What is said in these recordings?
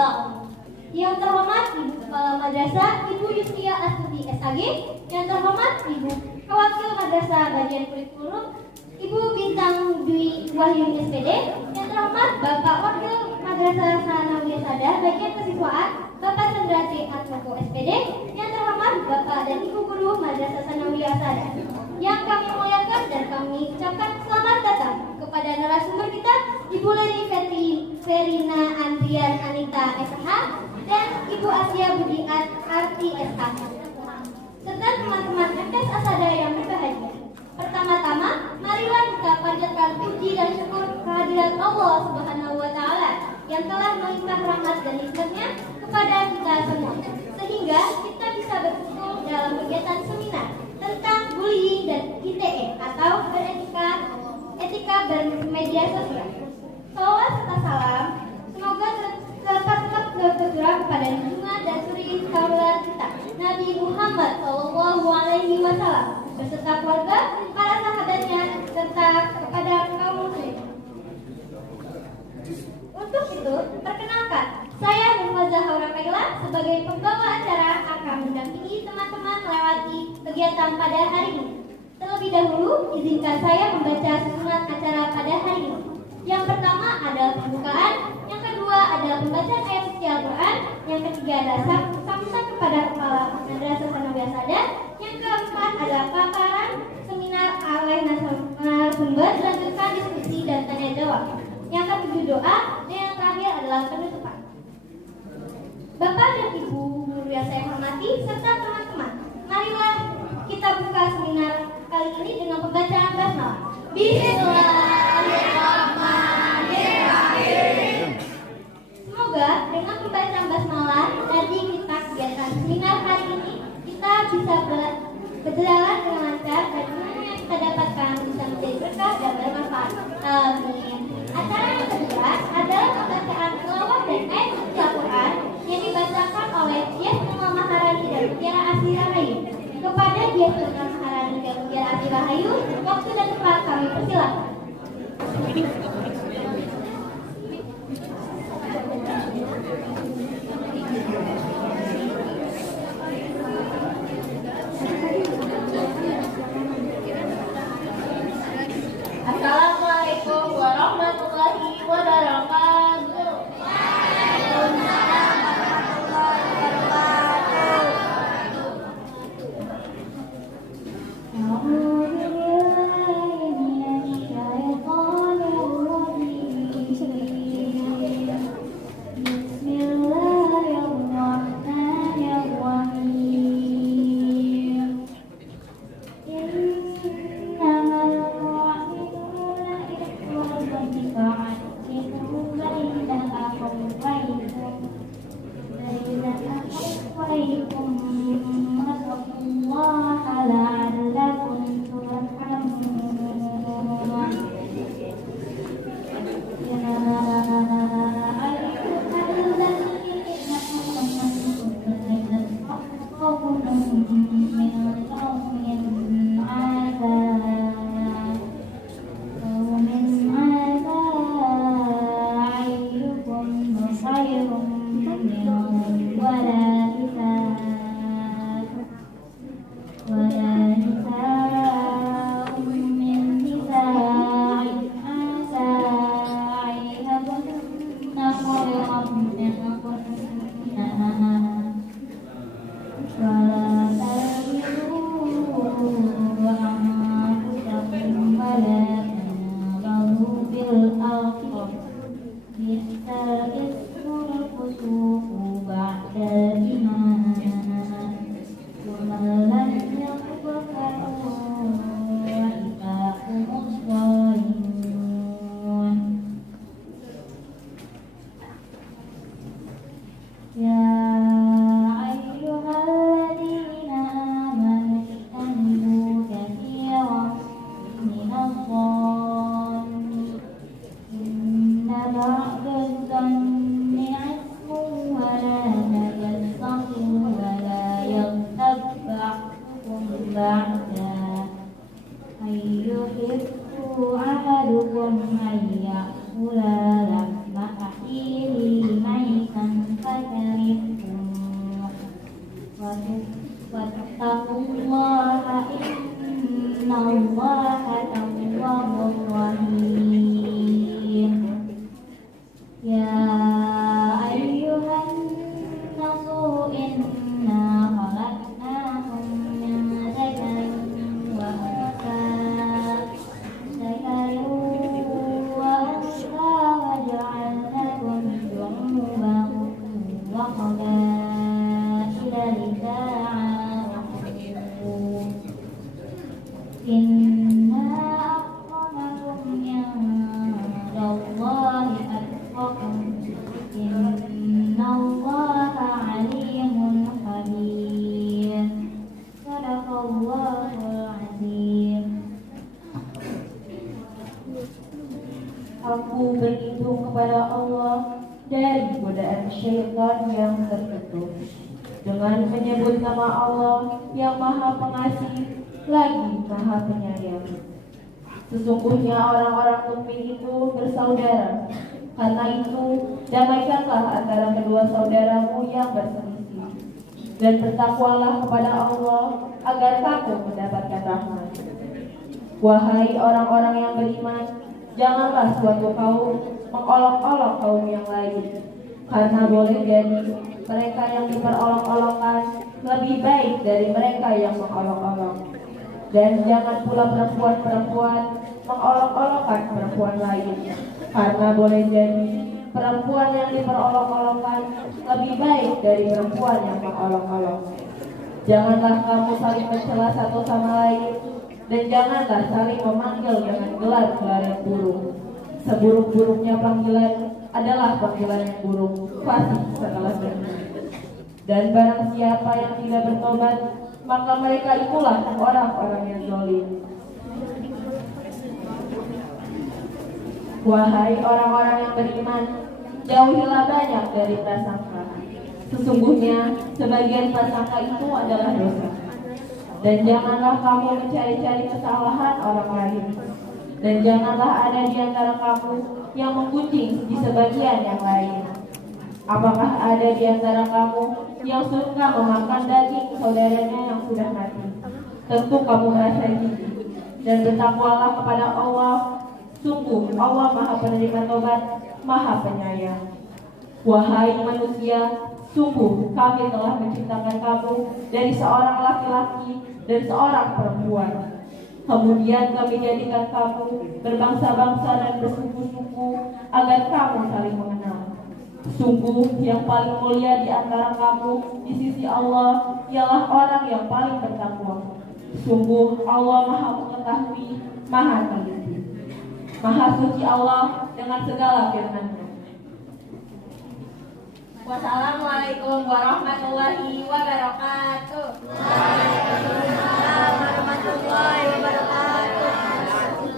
Allah. Yang terhormat Ibu Kepala Madrasah Ibu Yusria Astuti SAG, yang terhormat Ibu Wakil Madrasah Bagian Kurikulum Ibu Bintang Dwi Wahyuni SPD, yang terhormat Bapak Wakil Madrasah Sanawiyah Sadah Bagian Kesiswaan Bapak Chandra C. Atmoko SPD, yang terhormat Bapak dan Ibu Guru Madrasah Sanawiyah Sadah. Yang kami muliakan dan kami ucapkan selamat datang kepada narasumber kita Ibu Leni Verina Andrian Anita SH dan Ibu Asia Budi Arti SH, serta teman-teman MTs Asada yang berbahagia. Pertama-tama, marilah kita panjatkan puji dan syukur kehadirat Allah Subhanahu wa Ta'ala yang telah melimpah rahmat dan nikmatnya kepada kita semua, sehingga kita bisa berkumpul dalam kegiatan seminar tentang bullying dan ITE atau etika bermedia sosial. Salawat serta salam semoga tetap tercurah kepada junjungan dan suri tauladan kita Nabi Muhammad SAW beserta keluarga, para sahabatnya, serta kepada kaum muslim. Untuk itu, perkenalkan, saya Nurma Zahra Megla sebagai pembawa acara akan mendampingi teman-teman melewati kegiatan pada hari ini. Terlebih dahulu, izinkan saya membaca susunan acara pada hari ini. Yang pertama adalah pembukaan, yang kedua adalah pembacaan ayat suci Al-Quran, yang ketiga adalah sambutan kepada Kepala Madrasah Sanawiyah Sadah, yang keempat adalah paparan seminar oleh narasumber, dilanjutkan diskusi dan tanya jawab. Yang ketujuh doa, dan yang terakhir adalah penutupan. Bapak dan Ibu guru yang saya hormati serta teman-teman, marilah kita buka seminar kali ini dengan pembacaan basmalah. Bismillahirrahmanirrahim. Semoga dengan pembacaan basmalah nanti kita kegiatan seminar hari ini kita bisa berjalan dengan lancar dan ilmu yang kita dapatkan bisa menjadi berkah dan bermanfaat. Amin. Acara yang kedua adalah pembacaan selawat dan ayat suci Al-Quran yang dibacakan oleh Dias Tunggal Maharani dan Mutiara Asri Rahayu. Kepada Dias Tunggal Maharani dan Mutiara Asri Rahayu, waktu dan tempat kami persilakan. Assalamualaikum warahmatullahi wabarakatuh. Waalaikumsalam warahmatullahi wabarakatuh. أحدكم أن يأكل لحم أخيه ميتا Ya ayyuhan nasu inna khalaqnakum min dzakarin wa untha wa ja'alnakum syu'uban wa qabaila lita'arafu. Inna akramakum indallahi atqakum. Innallaha alimun khabir. Sadaqallahul azim. Aku berlindung kepada Allah dari godaan syaitan yang tertutup dengan menyebut nama Allah yang Maha Pengasih lagi Maha Penyayang. Sesungguhnya orang-orang mukmin itu bersaudara. Karena itu, damaikanlah antara kedua saudaramu yang berselisih, dan bertakwalah kepada Allah agar kamu mendapatkan rahmat. Wahai orang-orang yang beriman, janganlah suatu kaum mengolok-olok kaum yang lain, karena boleh jadi mereka yang diperolok-olokkan lebih baik dari mereka yang mengolok-olok. Dan jangan pula perempuan-perempuan mengolok-olokkan perempuan lain, karena boleh jadi perempuan yang diperolok-olokkan lebih baik dari perempuan yang mengolok-olok. Janganlah kamu saling mencela satu sama lain, dan janganlah saling memanggil dengan gelar-gelar yang buruk. Seburuk-buruknya panggilan adalah panggilan yang buruk, fasih setelah beriman. Dan barang siapa yang tidak bertobat, maka mereka itulah orang-orang yang zalim. Wahai orang-orang yang beriman, jauhilah banyak dari prasangka. Sesungguhnya sebagian prasangka itu adalah dosa. Dan janganlah kamu mencari-cari kesalahan orang lain. Dan janganlah ada di antara kamu yang menggunjing di sebagian yang lain. Apakah ada di antara kamu yang suka memakan daging saudaranya yang sudah mati? Tentu kamu merasa jijik. Dan bertakwalah kepada Allah. Sungguh Allah Maha Penerima Tobat, Maha Penyayang. Wahai manusia, sungguh kami telah menciptakan kamu dari seorang laki-laki dan seorang perempuan. Kemudian kami jadikan kamu berbangsa-bangsa dan bersuku-suku agar kamu saling mengenal. Sungguh yang paling mulia di antara kamu di sisi Allah ialah orang yang paling bertakwa. Sungguh Allah Maha Mengetahui, Maha Teliti. Maha suci Allah dengan segala firman-Nya. Wassalamualaikum warahmatullahi wabarakatuh. Waalaikumsalam warahmatullahi wabarakatuh.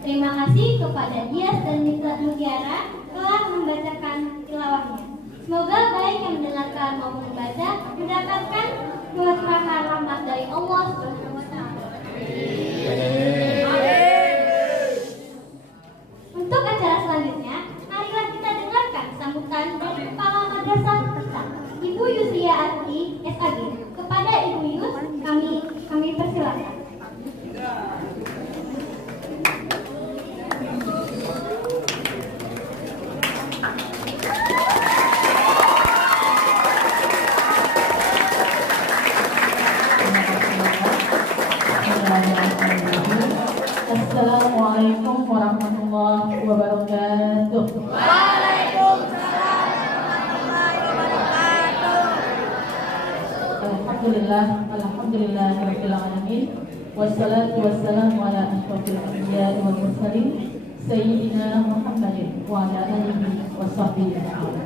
Terima kasih kepada Dias dan Mutiara telah membacakan tilawahnya. Semoga baik yang mendengarkan maupun membaca mendapatkan kelimpahan rahmat dari Allah Subhanahu wa taala. Untuk acara selanjutnya, marilah kita dengarkan sambutan dari Kepala Madrasah kita, Ibu Yusria Ati SAG. Kepada Ibu Yus, kami persilakan. Assalamualaikum warahmatullahi wabarakatuh. Waalaikumsalam warahmatullahi wabarakatuh. Alhamdulillah rabbil alamin. Wassalatu wassalamu ala asyrofil anbiya'i wal mursalin sayyidina Muhammadin wa ala alihi wa sahbihi ajma'in.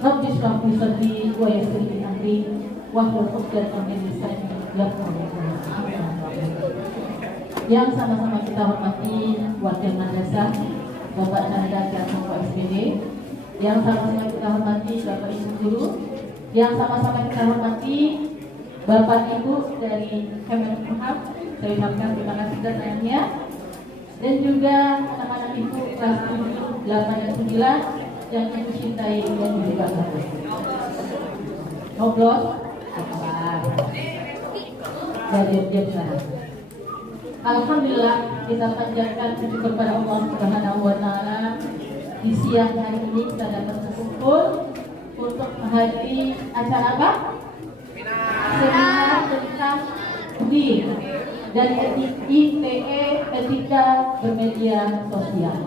Rabbi shrah li sadri wa yassir li amri wahlul 'uqdatam min lisani yafqahu qawli. Yang sama-sama kita hormati wakil madrasah Bapak Nanda Ketua SPD, yang sama-sama kita hormati Bapak Ibu Guru, yang sama-sama kita hormati Bapak Ibu dari Kemenkumham, saya ucapkan terima kasih dan sayangnya, dan juga anak-anak Ibu kelas 7, 8 dan 9 yang Ibu cintai dan juga bagus. Ngobrol, diam sana. Alhamdulillah kita panjatkan syukur kepada Allah Subhanahu wa taala di siang hari ini kita dapat berkumpul untuk menghadiri acara apa? Seminar tentang BIM dan ITE etika bermedia sosial.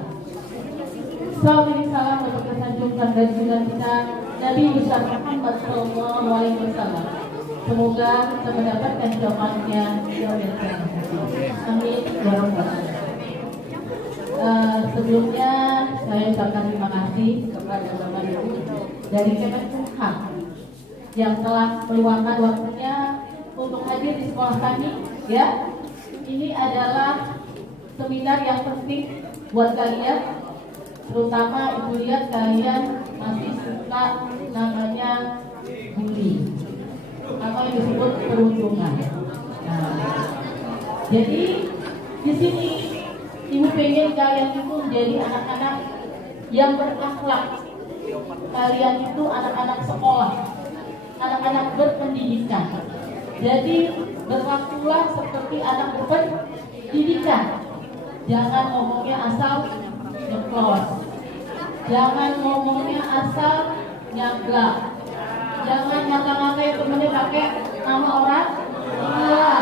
Salam untuk kesanjungan dan junjungan kita Nabi besar Muhammad Sallallahu Alaihi Wasallam. Semoga kita mendapatkan jawabannya yaumil qiyamah. Amin ya rabbal alamin. Sebelumnya saya ucapkan terima kasih kepada Bapak Ibu dari Kemenkumham yang telah meluangkan waktunya untuk hadir di sekolah kami. Ya, ini adalah seminar yang penting buat kalian, terutama ibu lihat kalian masih suka namanya bully atau yang disebut perundungan. Nah, jadi di sini ibu pengen kalian itu menjadi anak-anak yang berakhlak. Kalian itu anak-anak sekolah, anak-anak berpendidikan. Jadi berlakulah seperti anak berpendidikan. Jangan ngomongnya asal nyeplos. Jangan ngomongnya asal nyablak. Jangan ngata-ngatain temennya pakai nama orang tua.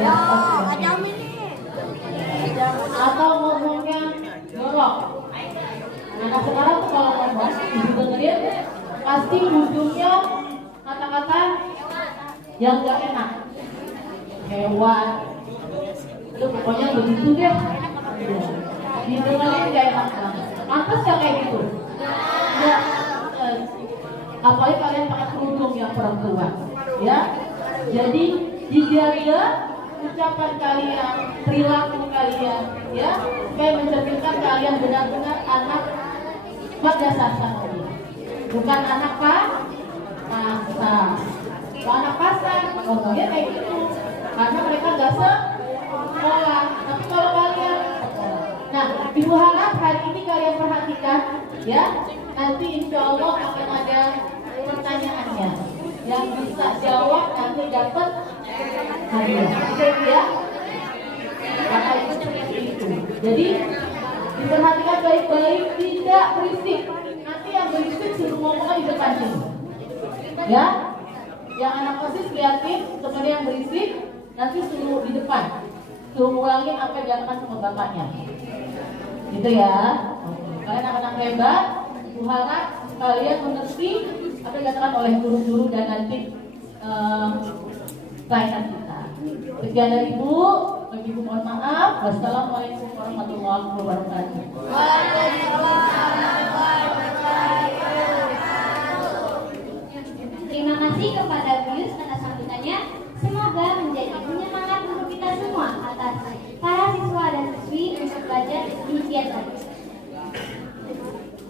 Ya, atau ngomongnya jorok. Anak sekarang tuh kalau ngomong dengerin pasti ujungnya kata-kata yang gak enak, hewan, itu pokoknya begitu deh. Didengerin gak enak banget. Pantas gak kayak gitu? Ya, apalagi kalian pakai kerudung yang perempuan, ya. Jadi dijaga ucapan kalian, perilaku kalian, ya, supaya mencerminkan kalian benar-benar anak madrasah sanawiyah, bukan anak pasar. Kalau anak pasar ngomongnya kayak gitu, karena mereka nggak sekolah. Tapi kalau kalian, nah, ibu harap hari ini kalian perhatikan, ya. Nanti insya Allah akan ada pertanyaannya. Yang bisa jawab nanti dapat hadiah. Oke ya? Maka itu seperti itu. Jadi diperhatikan baik-baik, tidak berisik. Nanti yang berisik suruh ngomongnya di depan sini. Ya? Yang anak osis liatin temennya yang berisik, nanti suruh di depan. Suruh ngulangin apa yang dilakukan sama bapaknya. Gitu ya? Kalian anak-anak hebat. Ibu harap kalian mengerti apa yang dilakukan oleh guru-guru dan nanti pelayanan kita. Sekian dari Ibu, bagi Ibu mohon maaf. Wassalamualaikum warahmatullahi wabarakatuh. Terima kasih kepada Bius atas sambutannya. Semoga menjadi penyemangat untuk kita semua atas para siswa dan siswi untuk belajar demikian tadi.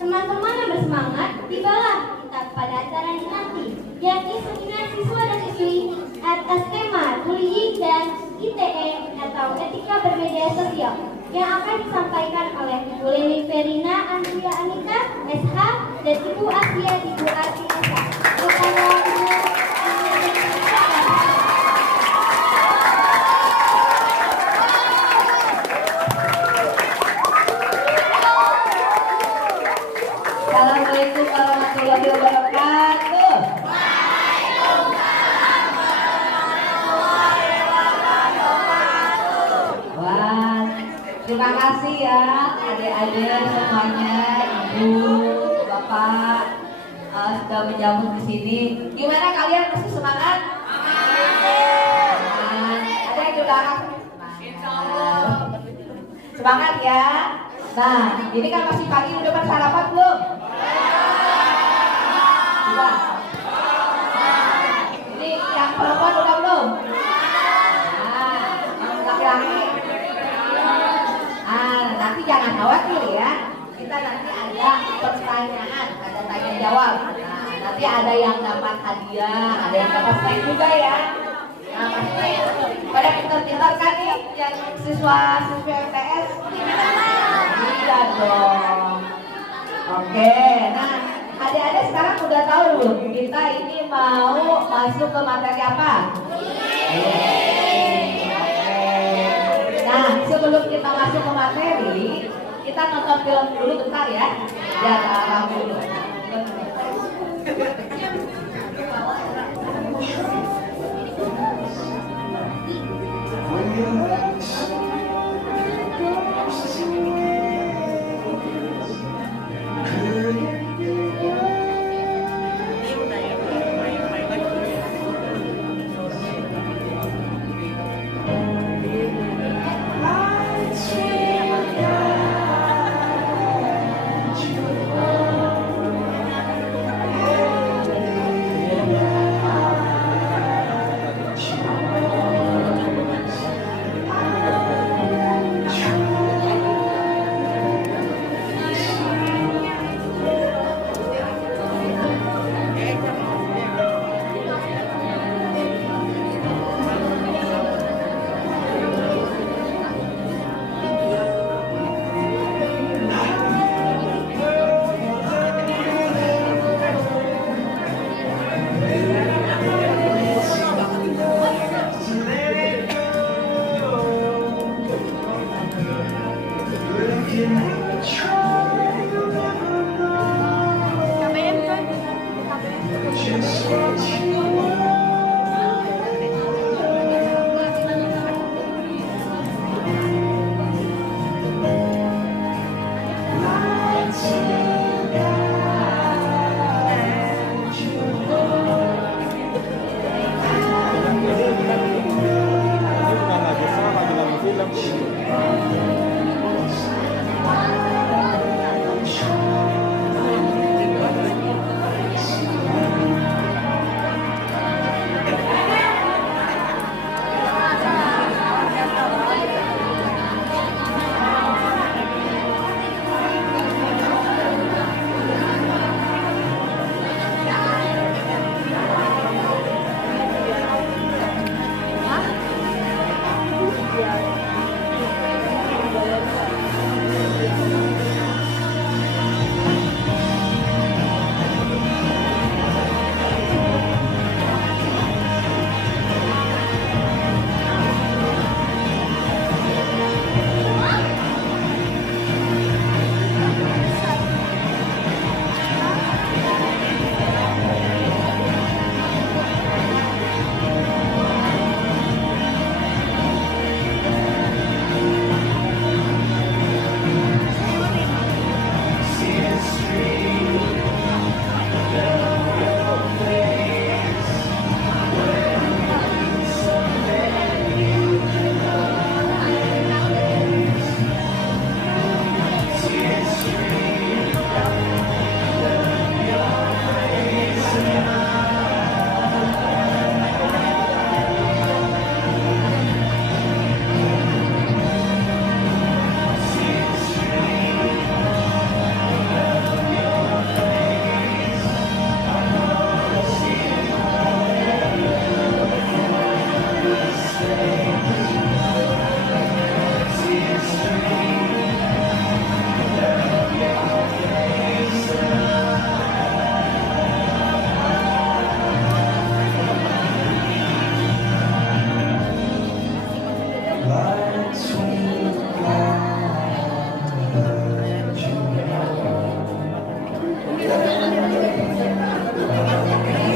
Teman-teman yang bersemangat, tibalah kita pada acara ini nanti, yakni seminar siswa dan siswi atas tema bullying dan ITE atau etika bermedia sosial yang akan disampaikan oleh Ibu Leni Verina Andrea Anita SH dan Ibu Asia Ibu Arti SH. Kepada Ibu Assalamualaikum warahmatullahi wabarakatuh. Wah, terima kasih ya adik-adik semuanya, ibu, bapak sudah menyambut di sini. Gimana kalian masih semangat? Ada yang juga semangat ya. Nah, ini kan masih pagi, udah pada sarapan belum? Sudah. Ini yang perempuan udah belum? Nah, yang laki-laki. Nanti jangan khawatir ya. Kita nanti ada pertanyaan, ada tanya jawab. Nah, nanti ada yang dapat hadiah, ada yang dapat snack juga ya. Nah, pasti pada pintar-pintar kan nih yang siswa-siswi MTS. Iya dong. Oke, nah adik-adik sekarang udah tahu belum kita ini mau masuk ke materi apa? Nah, sebelum kita masuk ke materi, kita nonton film dulu bentar ya. Ya, alhamdulillah.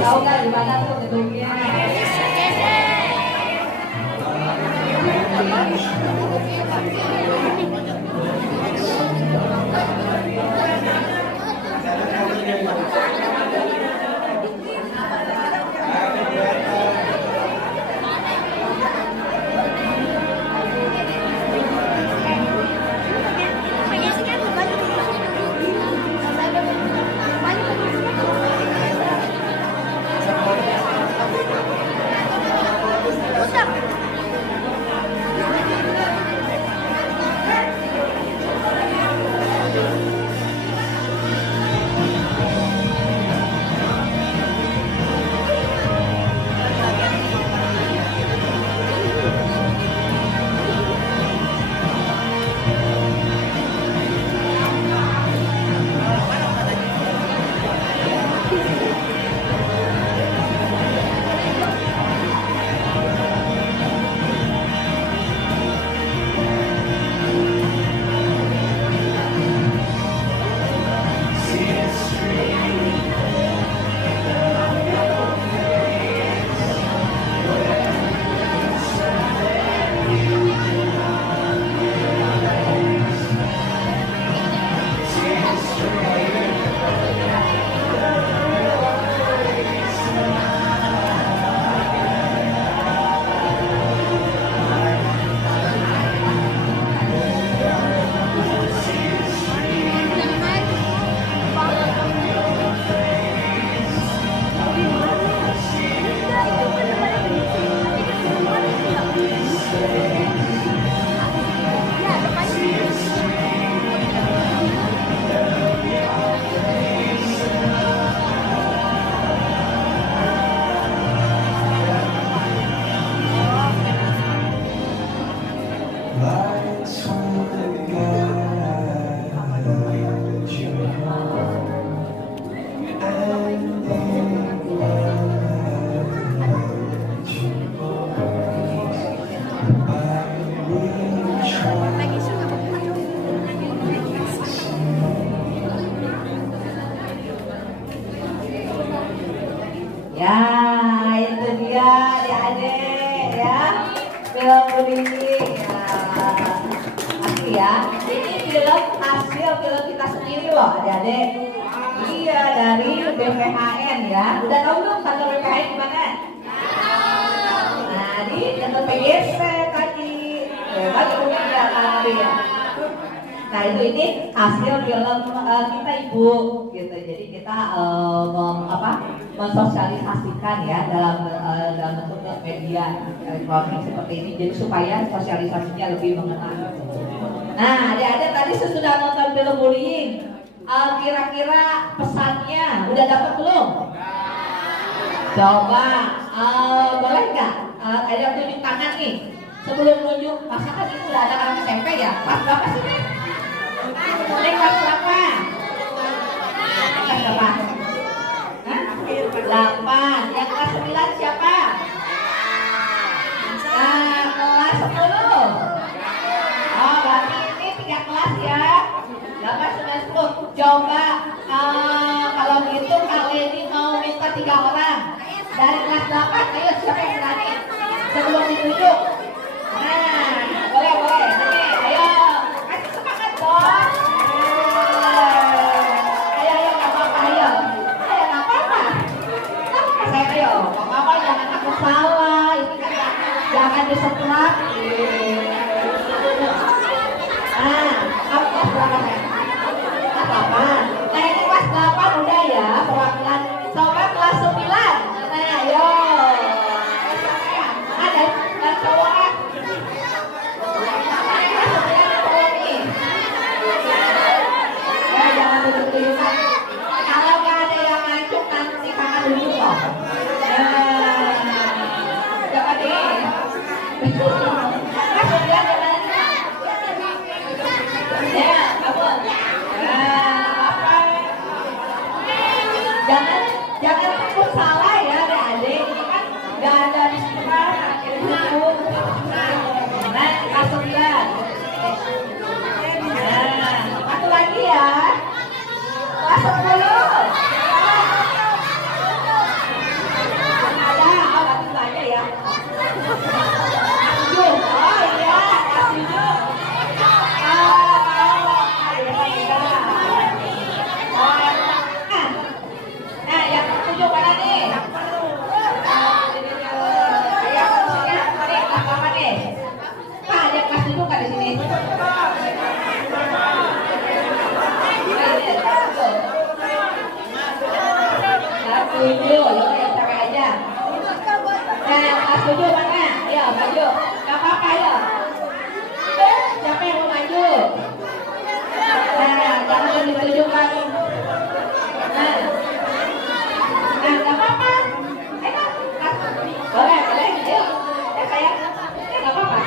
Tahu nggak di mana tuh gedungnya? Ya, itu dia adik-adik ya. Film Budini ya. Asli ya. Ini film hasil film kita sendiri loh adik-adik. Iya, dari BPHN ya. Udah tahu belum kantor BPHN di mana? Nah, di kantor PGC tadi. Hebat udah kali ya. Nah ini hasil film kita ibu gitu. Jadi kita mensosialisasikan ya dalam bentuk media elektronik seperti ini. Jadi supaya sosialisasinya lebih mengenal. Nah adik-adik tadi sudah nonton film bullying. Kira-kira pesannya udah dapat belum? Coba boleh nggak? Ada tunjuk tangan nih. Sebelum nunjuk, masa kan itu udah ada anak SMP ya? Pas berapa sih nih? Ini kelas berapa? Kelas berapa? Hah? 8. Yang kelas 9 siapa? Nah, kelas 10. Oh, berarti ini 3 kelas ya. 8, 9, 10. Coba kalau gitu kali ini mau minta 3 orang. Dari kelas 8, ayo siapa yang berani? Sebelum ditunjuk. Nah, boleh. Nih, ayo. Kasih semangat dong. Ayo, nggak apa-apa, ayo. Ayo, nggak apa-apa. Saya ayo, nggak apa-apa, jangan takut salah. Ini kan jangan diseplak. Nah, kamu kelas berapa nih? Kelas 8. Nah, ini kelas 8 udah ya, perwakilan. Coba kelas 9. Nah, ayo. Ada cowok. Kalau nggak ada yang maju nanti kakak dulu kok. Coba deh. Mas udah gimana? Ya, kamu. Apa? Jangan takut salah ya, adik-adik. Itu kan nggak ada di sekolah. Nah, kelas 9. Nah, satu lagi ya. Kelas 10. Ada, nanti aja ya. Kelas 7. Oh iya, kelas 7. Nah, yang 7 mana nih? Ayo, sini, kelas apa nih? Pak, ada kelas 7 kan di sini? Tujuh, ya cewek aja. Nah, kelas 7 mana? Ya, maju. Gak apa-apa ya. Siapa yang mau maju? Nah, jangan ditunjukkan. Nah, gak apa-apa. Boleh. Ayo. Sayang. Gak apa-apa.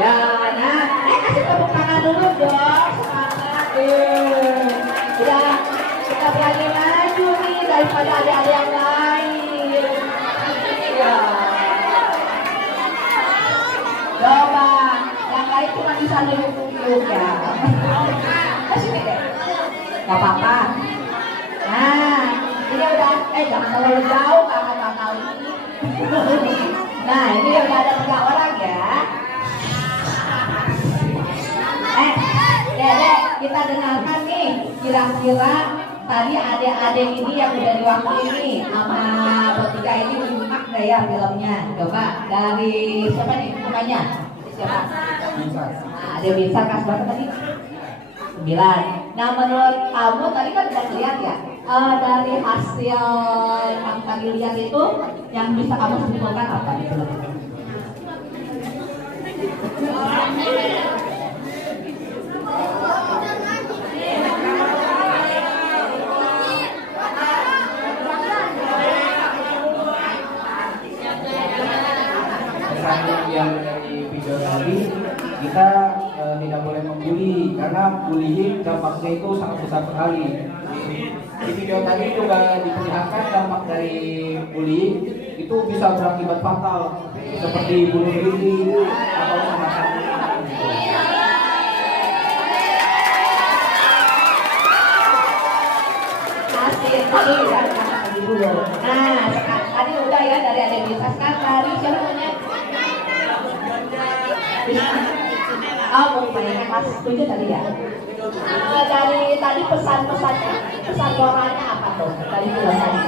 Ya, nah. Kasih tepuk tangan dulu dong. Semangat. Udah, kita berani maju nih daripada ada yang lain. Ya. Coba, yang lain cuma bisa nunjuk ya. Sini deh. Gak apa-apa. Nah, ini udah, jangan terlalu jauh kakak-kakak ini. Nah, ini udah ada 3 orang ya. Dek, kita dengarkan nih, kira-kira tadi adik-adik ini yang udah diwakili sama bertiga ini menyimak gak ya filmnya? Coba dari siapa nih namanya? Siapa? Nah, ada Binsar kelas berapa tadi? 9. Nah, menurut kamu tadi kan udah lihat ya, dari hasil yang tadi lihat itu yang bisa kamu simpulkan apa di film itu? Yang dari video tadi kita tidak boleh membuli karena bullying dampaknya itu sangat besar sekali. Di video tadi juga diperlihatkan dampak dari bullying itu bisa berakibat fatal seperti bunuh diri atau semacamnya. Asik tadi ya, tadi dulu. Nah, tadi udah ya dari ada bisa sekarang tadi siapa namanya? Oh, bukannya pas 7 tadi ya. Dari tadi pesan-pesannya, pesan moralnya apa tuh dari film tadi?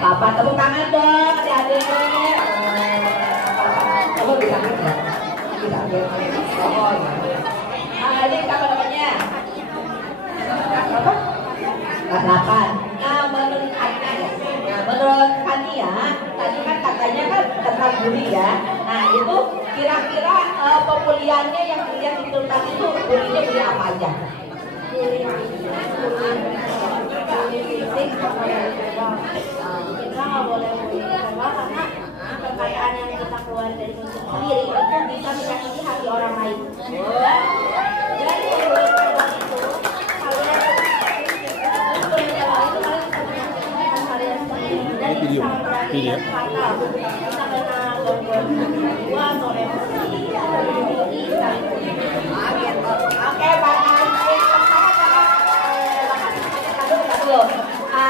Apa tepuk tangan dong adik-adik. Kamu bisa nggak? Bisa nggak? Oh, ini apa namanya? Apa? Katakan. Nah, menurut Ania ya. Nah, menurut Ania, tadi kan katanya kan tentang bully ya. Nah, itu kira-kira pembuliannya yang dituntut itu bullynya bully apa aja? Kita nggak boleh bully verbal karena kekayaan yang kita keluar dari mulut sendiri itu bisa menyakiti hati orang lain. Dan bully verbal itu kalian kalian sendiri dan bisa berakhir fatal. Bisa kena gangguan jiwa atau emosi, Oke,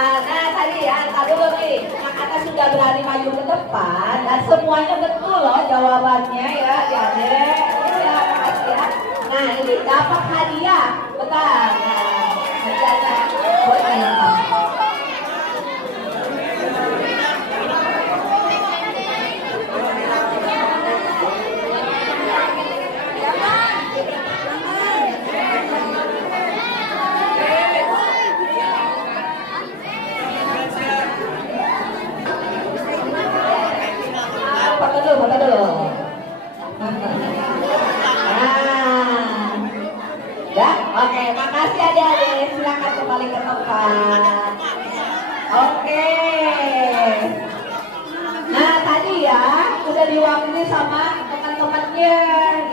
nah tadi ya, tadi dulu nih, yang anak sudah berani maju ke depan dan semuanya betul loh jawabannya ya, adik-adik. Ya, makasih ya. Nah ini dapat hadiah, betul. Nah, hadiahnya buat kalian. Foto dulu. Nah, ya, oke, makasih adik-adik. Silakan kembali ke tempat. Oke. Nah, tadi ya udah diwakili sama teman-temannya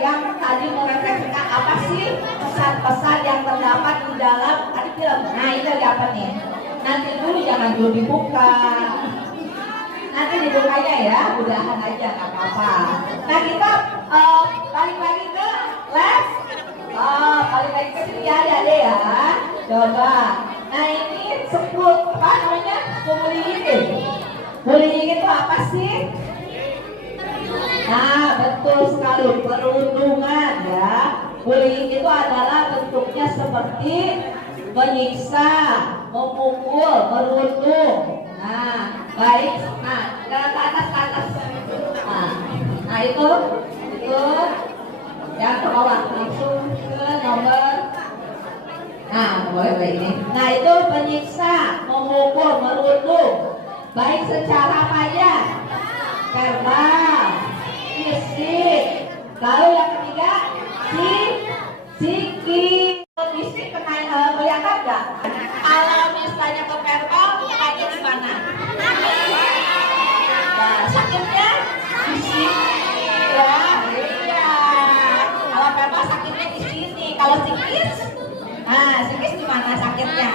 yang tadi merefleksikan apa sih pesan-pesan yang terdapat di dalam tadi film. Nah, ini lagi apa nih? Nanti dulu jangan dulu dibuka. Nanti dibukanya ya, mudahan aja nggak apa-apa. Nah kita balik lagi ke les. Balik lagi ke sini ya deh ya. Coba. Nah ini apa namanya? Bullying. Bullying itu apa sih? Nah betul sekali, perundungan ya. Bullying itu adalah bentuknya seperti menyiksa, memukul, merundung. Nah, baik. Nah, ke atas. Nah itu yang ke bawah langsung ke nomor. Nah, boleh ini. Nah, itu penyiksa, memukul, merundung, baik secara apa aja? Verbal, fisik. Lalu yang ketiga, psikis. Fisik kelihatan nggak? Kalau misalnya ke verbal, sakit di mana? Nah, sakitnya fisik, ya, iya. Kalau verbal sakitnya di sini. Kalau psikis, nah, psikis di mana sakitnya?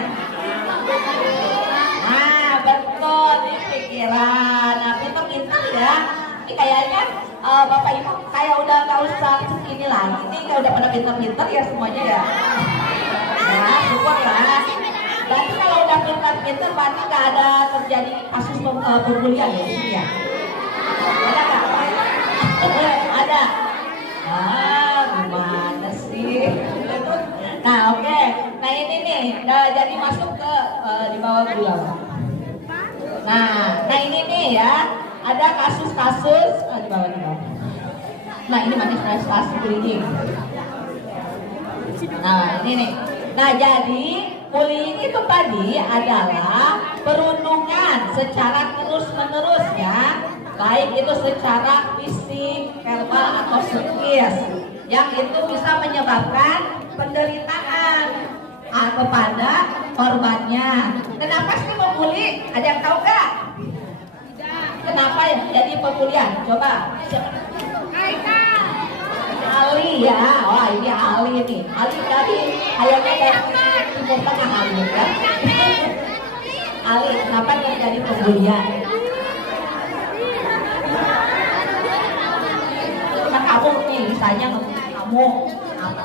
Nah, betul di pikiran. Nah, pintar-pintar ya. Ini kayaknya Bapak Ibu kayak udah nggak usah ini lagi. Ini kayak udah pada pintar-pintar ya semuanya ya. Nah, syukur lah. Berarti kalau udah pintar-pintar berarti nggak ada terjadi kasus pembulian ya di sini ya? Ada nggak? Ada. Ah, gimana sih? Nah, oke. Nah ini nih, jadi masuk ke di bawah dulu. Nah ini nih ya, ada kasus-kasus di bawah. Nah ini mana kasus bullying. Nah ini nih. Nah jadi bullying itu tadi adalah perundungan secara terus-menerus ya, baik itu secara fisik, verbal atau psikis, yang itu bisa menyebabkan penderitaan kepada korbannya. Kenapa sih membuli? Ada yang tahu nggak? Kenapa ya jadi pembulian? Coba. Ali ya, oh ini Ali nih. Ali tadi ayamnya dari Timur Tengah Ali ya. Ali, kenapa terjadi pembulian? Kan kamu nih, misalnya kamu apa?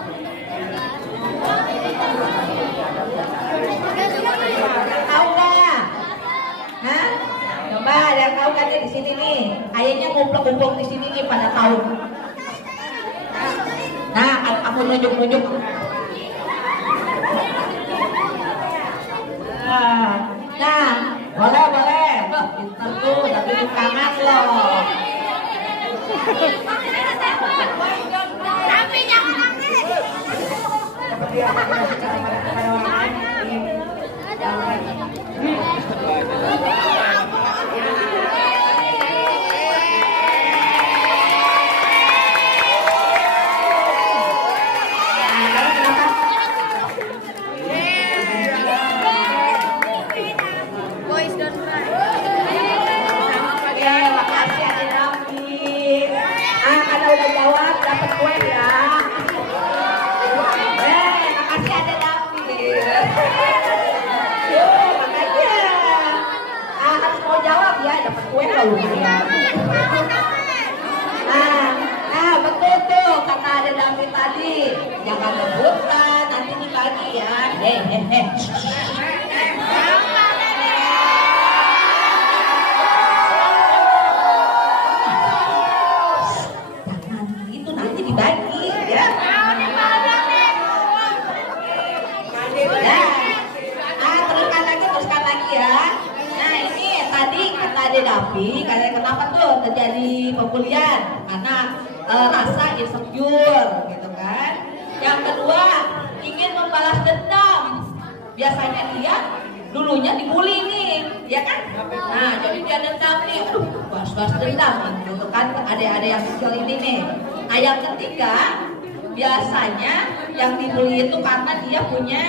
Tahu nggak? Hah? Coba ada yang tahu kan di sini nih? Ayahnya ngumpul-ngumpul di sini nih pada tahu. Nah, aku nunjuk-nunjuk. Nah, boleh. Pintar tuh, tapi di tangan loh. Tapi jangan nangis. Boys don't cry. Makasih ada David. Karena udah jawab dapat kue ya. Makasih ada David. Makanya harus mau jawab ya, dapat kue kalau lumayan. Betul tuh kata ada David tadi. Jangan rebutan, nanti dibagi ya. Itu nanti dibagi ya. Teruskan lagi ya. Nah ini tadi kata Ade Davi, katanya kenapa tuh terjadi pembulian? Karena rasa insecure gitu kan. Yang kedua ingin membalas dendam. Biasanya dia dulunya dibully nih, ya kan? Nah jadi dia dendam nih, aduh balas dendam gitu kan. Ada yang kecil ini nih. Nah yang ketiga biasanya yang dibully itu karena dia punya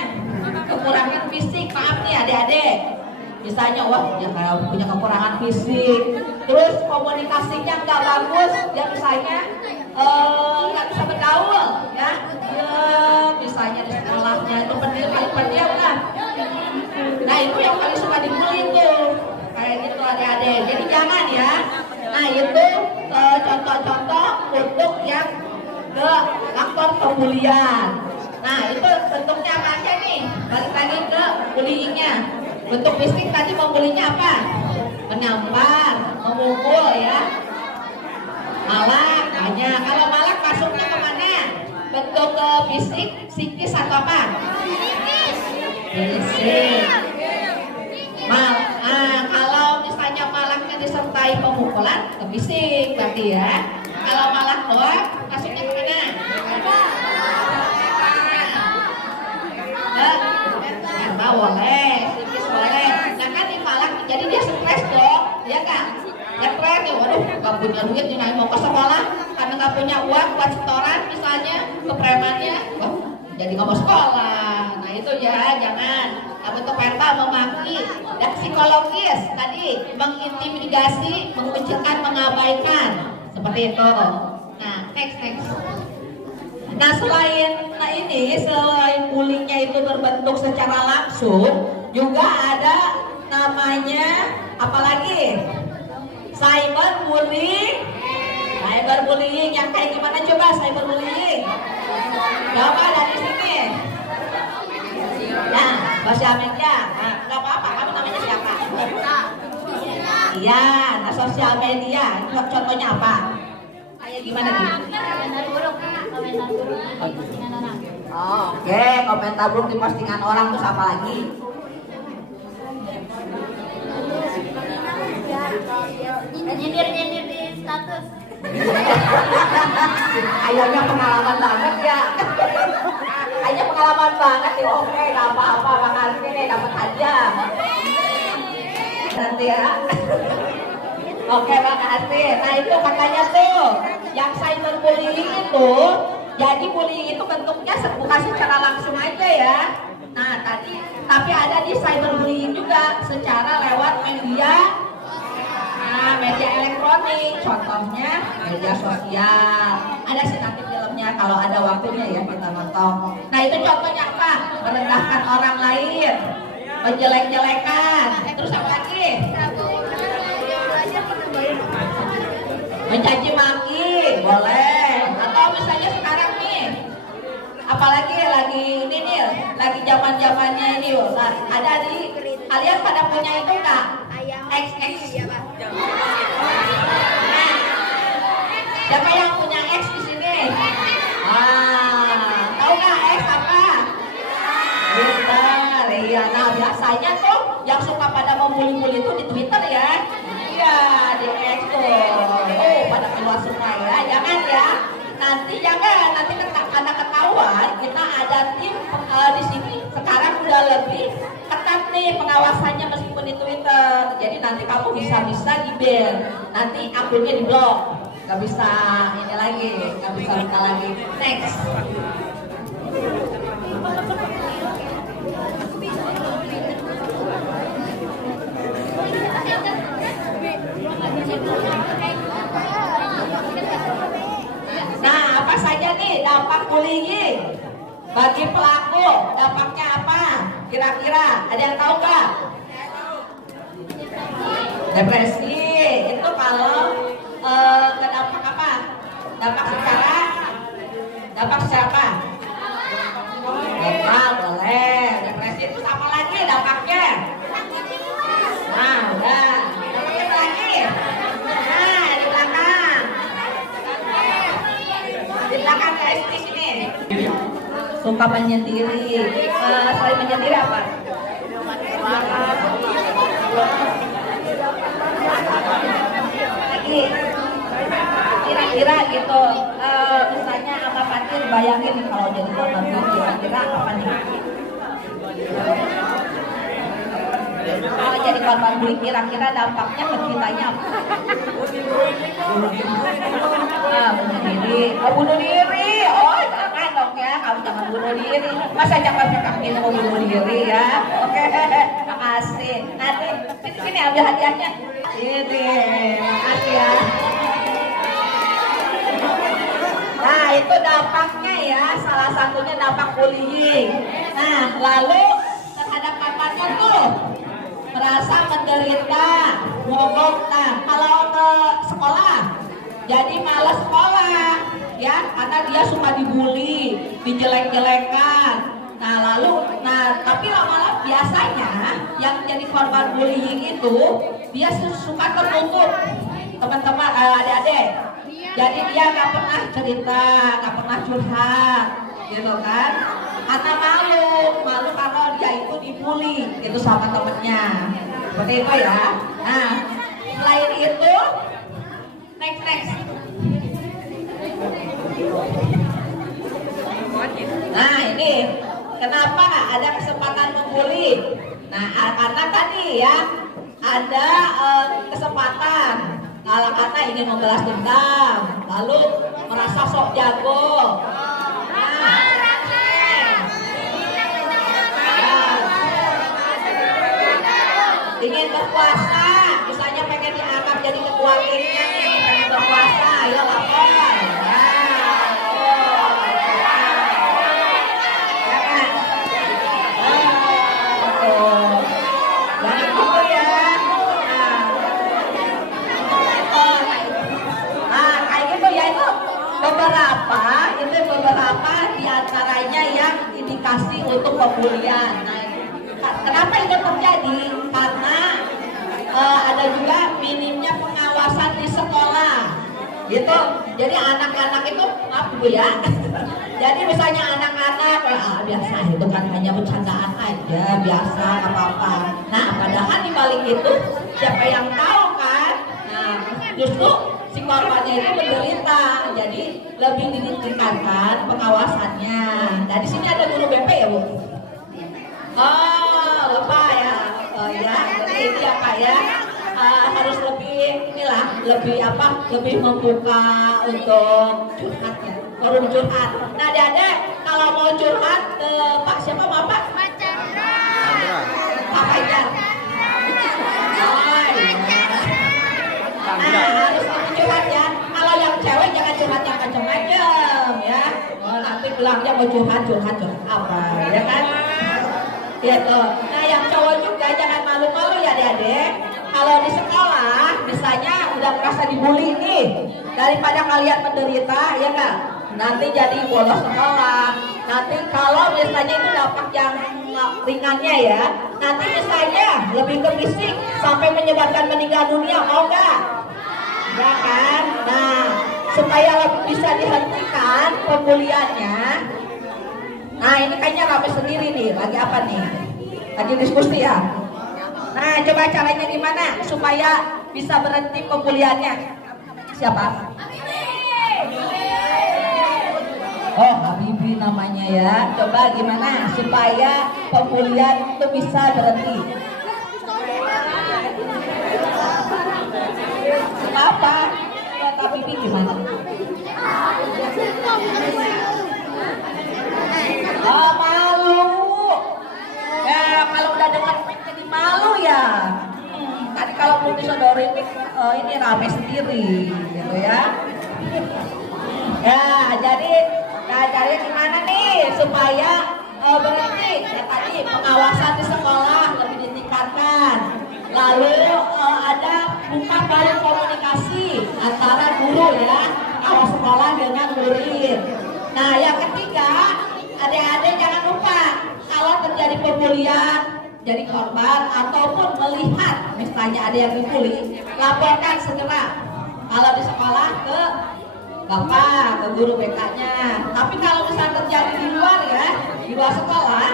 kekurangan fisik. Maaf nih adik-adik, misalnya wah dia kalau punya kekurangan fisik, terus komunikasinya nggak bagus, dia misalnya nggak bisa bergaul ya, misalnya di sekolahnya itu pendiam lah. Nah itu yang paling suka dibully tuh kayak gitu adik-adik. Jadi jangan ya. Nah itu contoh-contoh untuk yang ke faktor pembulian. Nah itu bentuknya apa aja nih? Balik lagi ke bullyingnya. Bentuk fisik tadi membulinya apa? Menampar, memukul ya. Malak, banyak. Kalau malak masuknya kemana? Bentuk ke fisik, psikis atau apa? Fisik. Kalau misalnya malaknya disertai pemukulan, ke fisik berarti ya. Kalau malak doang, masuknya kemana? Boleh, psikis boleh. Nah kan dipalak, jadi dia stres dong, ya kan? Stres nih, waduh, gak punya duit nih, mau ke sekolah karena gak punya uang buat setoran misalnya ke premannya, wah, jadi gak mau sekolah. Nah itu ya, jangan. Bentuk verbal memaki dan psikologis tadi mengintimidasi, mengucilkan, mengabaikan, seperti itu. Nah, next. Nah selain bullyingnya itu berbentuk secara langsung, juga ada namanya apalagi cyberbullying. Cyberbullying yang kayak gimana coba cyberbullying? Coba dari sini. Nah, sosial media. Nah, nggak apa-apa. Kamu namanya siapa? Iya, nah sosial media. Contohnya apa? Kayak gimana nih? Komentar buruk, di postingan orang. Oke, komentar buruk di postingan orang terus apa lagi? Nyindir di status. Ayahnya pengalaman banget ya. Ayahnya pengalaman banget nih. Oke, gak apa-apa, makasih nih dapat hadiah. Nanti ya. Oke, makasih. Nah itu katanya tuh, yang cyberbullying itu, jadi bullying itu bentuknya bukan secara langsung aja ya. Nah tapi ada di cyberbullying juga secara lewat media. Nah, media elektronik, contohnya media sosial. Ada sih nanti filmnya kalau ada waktunya ya kita nonton. Nah itu contohnya apa? Merendahkan orang lain, menjelek-jelekan. Terus apa lagi? Mencaci maki, boleh. Atau misalnya sekarang nih, apalagi lagi ini nih, lagi zaman-zamannya ini, ada di kalian pada punya itu nggak? XX. Nah, siapa yang punya X di sini? Tahu nggak X apa? Twitter, iya. Nah biasanya tuh yang suka pada membuli-buli itu di Twitter ya. Iya, di X tuh. Oh, pada keluar semua ya. Jangan ya. Nanti jangan, nanti karena ketahuan kita ada tim di sini sekarang udah lebih ketat nih pengawasannya meskipun di Twitter. Jadi nanti kamu bisa di ban, nanti akunnya di blok, nggak bisa ini lagi, nggak bisa buka lagi. Next. Nah, apa saja nih dampak bullying bagi pelaku? Dampaknya apa? Kira-kira ada yang tahu nggak? Depresi. Itu kalau dampak apa? Dampak secara apa? Mental, boleh. Depresi itu apa lagi dampaknya? Nah, udah. Dampaknya apa lagi? Nah, di belakang. Di belakang guys di sini. Suka menyendiri. Selain menyendiri apa? Lagi kira-kira gitu. Misalnya apa Fatir bayangin nih kalau jadi korban kira-kira apa nih? Kalau jadi korban bullying kira-kira dampaknya ke kitanya apa? Bunuh diri. Bunuh diri. Oh, jangan dong ya, kamu jangan bunuh diri. Masa cakap-cakap gini mau bunuh diri ya? Oke, makasih. Nanti sini ambil hadiahnya. Ini, makasih ya. Nah, itu dampaknya ya, salah satunya dampak bullying. Nah, lalu terhadap apanya tuh? Merasa menderita, mogok. Nah, kalau ke sekolah, jadi malas sekolah, ya, karena dia suka dibully, dijelek-jelekan. Nah, tapi lama-lama biasanya yang jadi korban bullying itu dia suka tertutup, teman-teman, adik-adik. Jadi dia nggak pernah cerita, nggak pernah curhat, gitu kan? Karena malu kalau dia itu dibully gitu sama temennya, seperti itu ya. Nah, selain itu, next. Nah ini, kenapa ada kesempatan membuli? Nah, karena tadi ya ada kesempatan. Kalau kata ingin membalas dendam, lalu merasa sok jago. Ingin berpuasa, misalnya pengen diangkat jadi ketua gengnya nih, pengen berpuasa, ya lapor. Beberapa diantaranya yang indikasi untuk pembulian. Nah, kenapa itu terjadi? Karena ada juga minimnya pengawasan di sekolah, gitu. Jadi anak-anak itu, maaf Bu ya. Jadi misalnya anak-anak, biasa itu kan hanya bercandaan aja, biasa apa-apa. Nah, padahal di balik itu siapa yang tahu kan? Nah, justru si korbannya itu menderita, jadi lebih ditingkatkan pengawasannya. Nah, di sini ada guru BP ya Bu? Oh, lupa ya. Oh ya, jadi ini ya Pak ya. harus lebih inilah, lebih membuka untuk curhatnya, forum curhat. Nah, adik-adik kalau mau curhat ke Pak siapa, Pak Chandra, Pak Fajar. Nah, harus curhat ya. Kalau yang cewek jangan curhat yang macam-macam ya. Nanti bilangnya mau curhat apa, ya kan? Gitu. Nah, yang cowok juga jangan malu-malu ya adik-adik. Kalau di sekolah, misalnya udah merasa dibully nih, daripada kalian menderita, ya kan? Nanti jadi bolos sekolah. Nanti kalau misalnya itu dampak yang ringannya ya, nanti misalnya lebih ke fisik sampai menyebabkan meninggal dunia, mau nggak? Ya kan? Nah, supaya lebih bisa dihentikan pembuliannya. Nah, ini kayaknya rame sendiri nih. Lagi apa nih? Lagi diskusi ya. Nah, coba caranya gimana supaya bisa berhenti pembuliannya? Siapa? Oh, Habibie namanya ya. Coba gimana supaya pembulian itu bisa berhenti? Apa? Ya, Habibie gimana? Oh, malu. Ya, kalau udah dengar jadi malu ya. Tadi kalau belum disodorin ini rame sendiri, gitu ya. Ya, jadi caranya gimana nih supaya berhenti? Ya tadi pengawasan di sekolah lebih ditingkatkan. Lalu ada buka baru komunikasi antara guru ya, pengawas sekolah dengan murid. Nah, yang ketiga, adik-adik jangan lupa kalau terjadi pembulian, jadi korban ataupun melihat misalnya ada yang dibully, laporkan segera. Kalau di sekolah ke bapak, ke guru BK-nya. Tapi kalau misalnya terjadi di luar ya, di luar sekolah,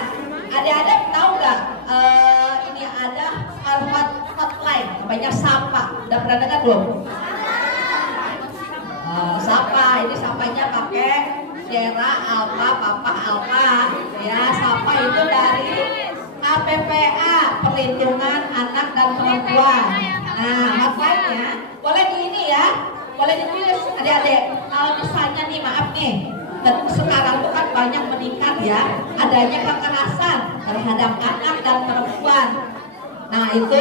adik-adik tahu nggak? Ini ada hotline, namanya Sapa. Udah pernah dengar belum? Sapa, ini sapanya pakai Sierra Alpha, Papa Alpha. Ya, Sapa itu dari KPPA, Perlindungan Anak dan Perempuan. Nah, hotline-nya boleh di ini ya. Boleh ditulis adik-adik. Kalau misalnya nih, maaf nih, sekarang tuh kan banyak meningkat ya adanya kekerasan terhadap anak dan perempuan. Nah, itu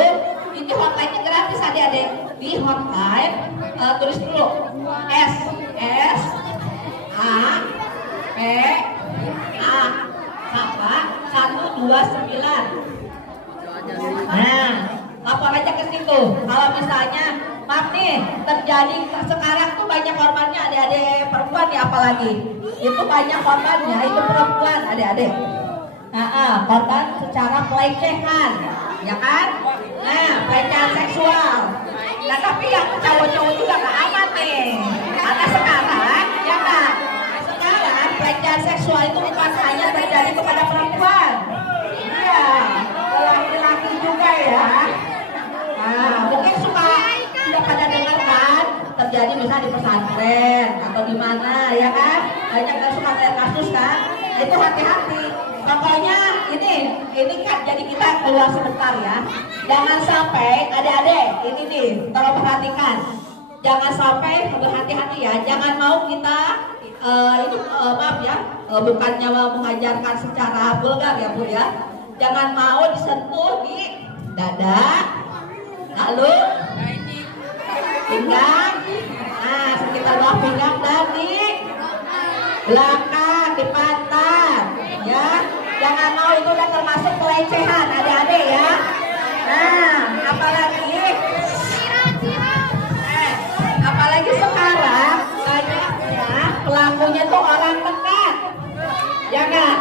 hotline-nya gratis adik-adik. Di hotline tulis dulu S A P A Sapa 129. Nah, lapor aja ke situ. Kalau misalnya maaf nih, terjadi sekarang tuh banyak korbannya adik-adik perempuan nih, apalagi itu banyak korbannya itu perempuan adik-adik. Korban secara pelecehan, ya kan? Nah, pelecehan seksual. Nah, tapi yang cowok-cowok juga nggak aman nih, karena sekarang ya kan, sekarang pelecehan seksual itu bukan hanya terjadi kepada perempuan, iya, ke laki-laki juga ya. Nah, mungkin sudah pada dengar kan terjadi misalnya di pesantren atau di mana ya kan, banyak kan suka lihat kasus kan. Itu hati-hati, pokoknya ini kan jadi kita keluar sebentar ya, jangan sampai adik-adik ini nih tolong perhatikan, jangan sampai berhati-hati ya, jangan mau kita maaf ya, bukannya mengajarkan secara vulgar ya Bu ya, jangan mau disentuh di dada, lalu pinggang, nah sekitar bawah pinggang dan di belakang, di pantat, ya. Jangan mau, itu udah termasuk pelecehan adik-adik ya. Nah, apalagi sekarang banyaknya pelakunya tuh orang dekat, ya kan?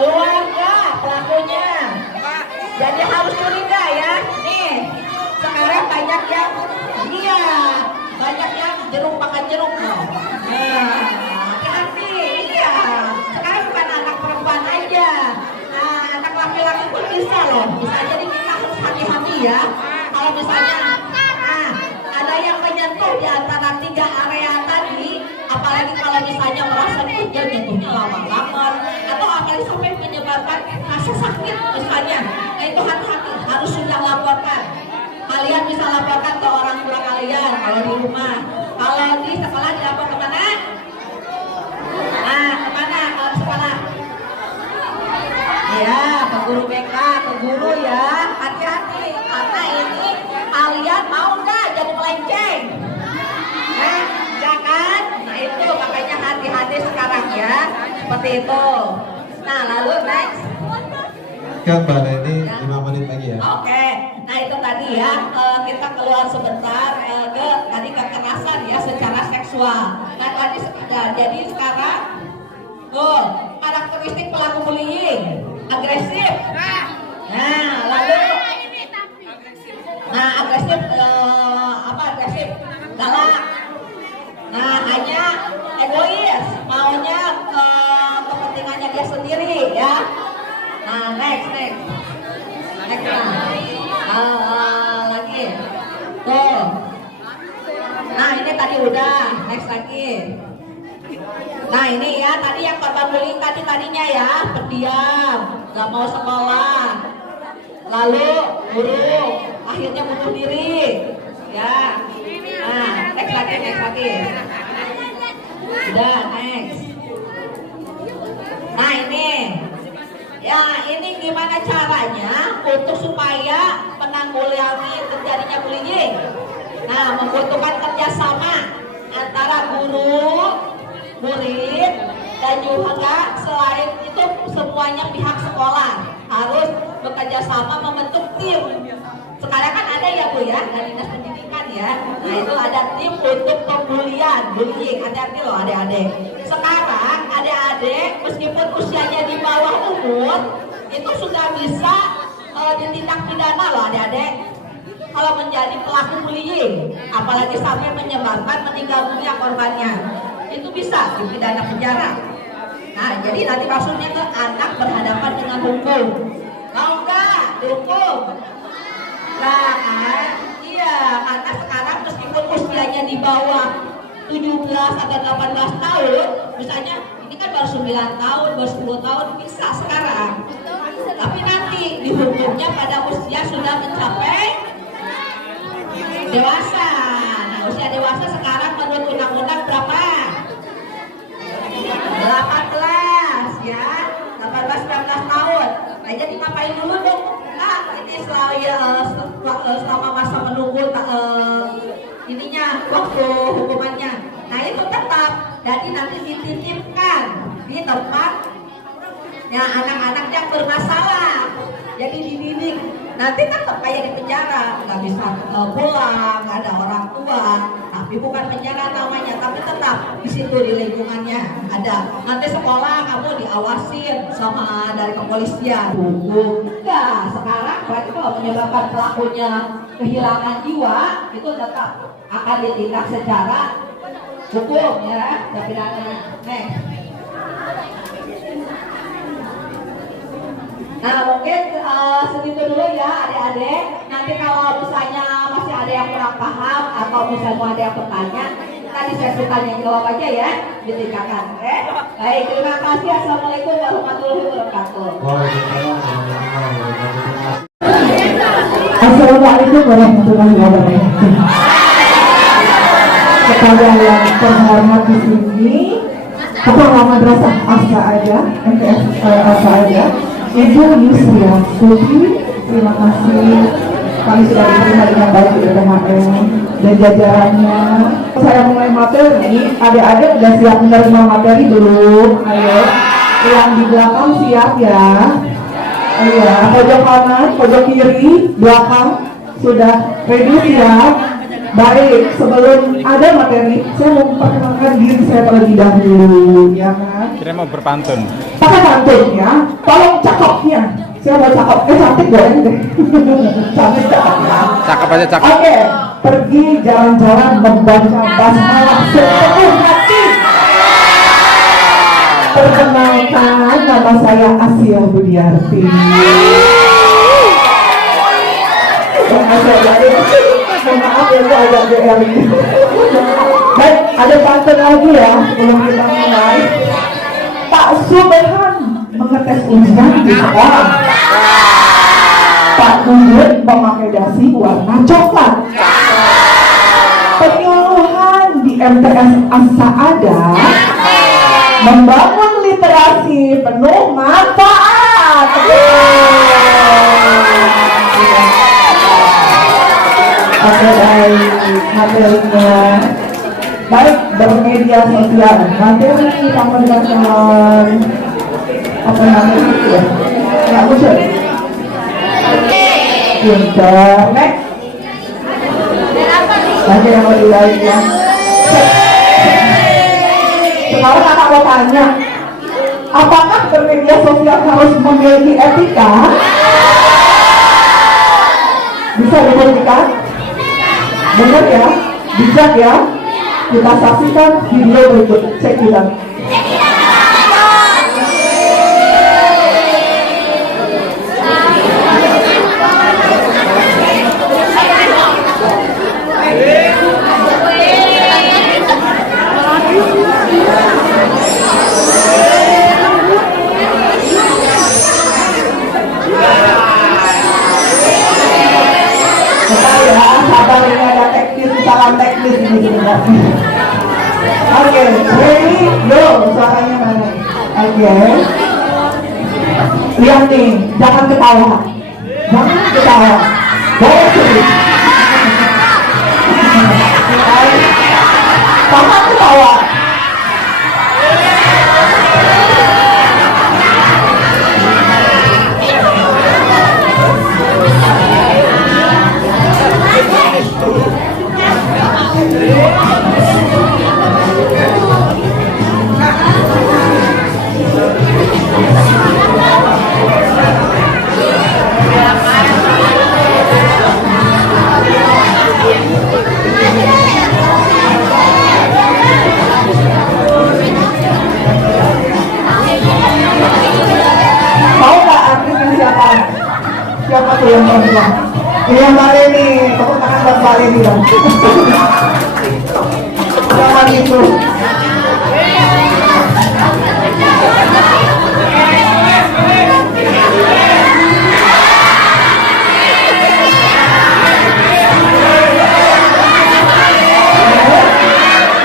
Keluarga pelakunya. Jadi harus curiga ya. Nih, sekarang banyak yang jeruk makan jeruk loh. Hati-hati, iya. Sekarang bukan anak perempuan aja, anak laki-laki pun bisa loh. Bisa, jadi kita harus hati-hati ya. Kalau misalnya ada yang menyentuh di antara 3 area tadi, apalagi kalau misalnya merasa nyentuhnya lama banget, atau apalagi sampai menyebabkan rasa sakit misalnya, nah itu hati-hati, harus sudah laporkan. Hal kalian bisa laporkan ke orang tua kalian kalau di rumah. Kalau di sekolah dilapor kemana? Nah, kemana kalau di sekolah? Ya, ke guru BK, ke guru ya. Hati-hati, karena ini kalian mau nggak jadi melenceng? Jangan. Nah itu makanya hati-hati sekarang ya. Seperti itu. Nah lalu next. Kan Mbak Leni 5 menit lagi ya. Oke, nah itu tadi ya kita keluar sebentar ke tadi kekerasan ya secara seksual. Nah tadi jadi sekarang karakteristik pelaku bullying agresif. Nah lalu agresif apa agresif galak. Nah hanya egois maunya kepentingannya dia sendiri ya. Nah, next lagi. Tuh. Nah, ini tadi udah, next lagi. Nah, ini ya tadi yang korban bullying tadinya ya, pendiam, nggak mau sekolah. Lalu buruk, akhirnya bunuh diri. Ya. Nah, next lagi. Udah, next. Nah, ini. Ya, ini gimana caranya untuk supaya menanggulangi terjadinya bullying? Nah, membutuhkan kerjasama antara guru, murid, dan juga selain itu semuanya pihak sekolah harus bekerja sama membentuk tim. Sekarang kan ada ya Bu ya, dari dinas pendidikan ya. Nah itu ada tim untuk pembulian, bullying. Hati-hati loh adik-adik. Sekarang adik-adik meskipun usianya di bawah umur itu sudah bisa ditindak pidana loh adik-adik. Kalau menjadi pelaku bullying, apalagi sampai menyebarkan meninggal dunia korbannya, itu bisa dipidana penjara. Nah jadi nanti maksudnya ke anak berhadapan dengan hukum. Mau nggak dihukum? Nah, iya, karena sekarang meskipun usianya di bawah 17 atau 18 tahun, misalnya ini kan baru 9 tahun, baru 10 tahun, bisa sekarang. Tapi nanti dihukumnya pada usia sudah mencapai dewasa. Nah, usia dewasa sekarang menurut undang-undang berapa? 18 ya, 18-19 tahun. Nah, jadi ngapain dulu dong? Ini selama masa menunggu ininya waktu hukumannya. Nah itu tetap jadi nanti dititipkan di tempat ya anak-anak yang bermasalah. Jadi dididik. Nanti tetap kayak di penjara, nggak bisa pulang, nggak ada orang tua. Tapi bukan penjara namanya, tapi tetap di situ di lingkungannya ada. Nanti sekolah kamu diawasin sama dari kepolisian. Hukum enggak. Sekarang berarti kalau menyebabkan pelakunya kehilangan jiwa itu tetap akan ditindak secara hukum ya, dan pidana. Nah mungkin segitu dulu ya adik-adik. Nanti kalau misalnya masih ada yang kurang paham atau misalnya ada yang bertanya, tadi saya tanya jawab aja ya, ditinggalkan. Baik, terima kasih. Assalamualaikum warahmatullahi wabarakatuh. Assalamualaikum warahmatullahi wabarakatuh. Kepada yang terhormat di sini, Kepala Madrasah Asa Aja, MTS Asa Aja, Ibu Yusria Suti, terima kasih kami sudah diterima dengan baik di PTHM dan jajarannya. Saya mulai materi, adik-adik udah siap menerima materi belum? Ayo, yang di belakang siap ya. Iya, pojok kanan, pojok kiri, belakang sudah ready siap. Baik, sebelum ada materi, saya mau memperkenalkan diri saya terlebih dahulu, ya kan? Kira mau berpantun. Pakai pantun ya, tolong cakepnya. Saya mau cakep, cantik boleh deh. Cantik cakep ya. Cakep aja cakep. Oke, pergi jalan-jalan membaca basmalah sepenuh hati. Perkenalkan, nama saya Asia Budiarti. Maaf ya, itu agak GR. Baik, ada pantun lagi ya sebelum kita mulai. Pak Subhan mengetes ujian di sekolah. Pak Uyut memakai dasi warna coklat. Penyuluhan di MTS As-Saadah membangun literasi penuh manfaat. Oke, baik, materinya baik, bermedia sosial. Materi pemerintahan apa namanya itu ya? Nggak muncul. Internet. Lagi yang mau dilihat ya. Sekarang anak mau tanya, apakah bermedia sosial harus memiliki etika? Bisa dibuktikan? Benar ya? Bijak ya? Kita saksikan video berikut. Cek kita. Sabar, ini ada kesalahan teknis ini sebenarnya. Oke, ready, go. Suaranya mana? Oke. Lihat nih, jangan ketawa. Jangan ketawa. Boleh sih. Jangan ketawa. Mau nggak artisnya siapa? Siapa tuh yang mau bilang? Ini yang Mbak Leni, tepuk tangan buat Mbak Leni dong. Jangan gitu.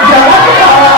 Jangan ketawa.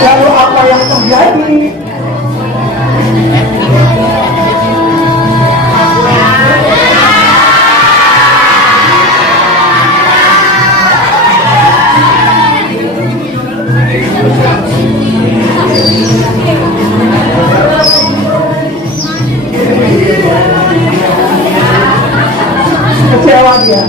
Lalu apa yang terjadi? Kecewa dia.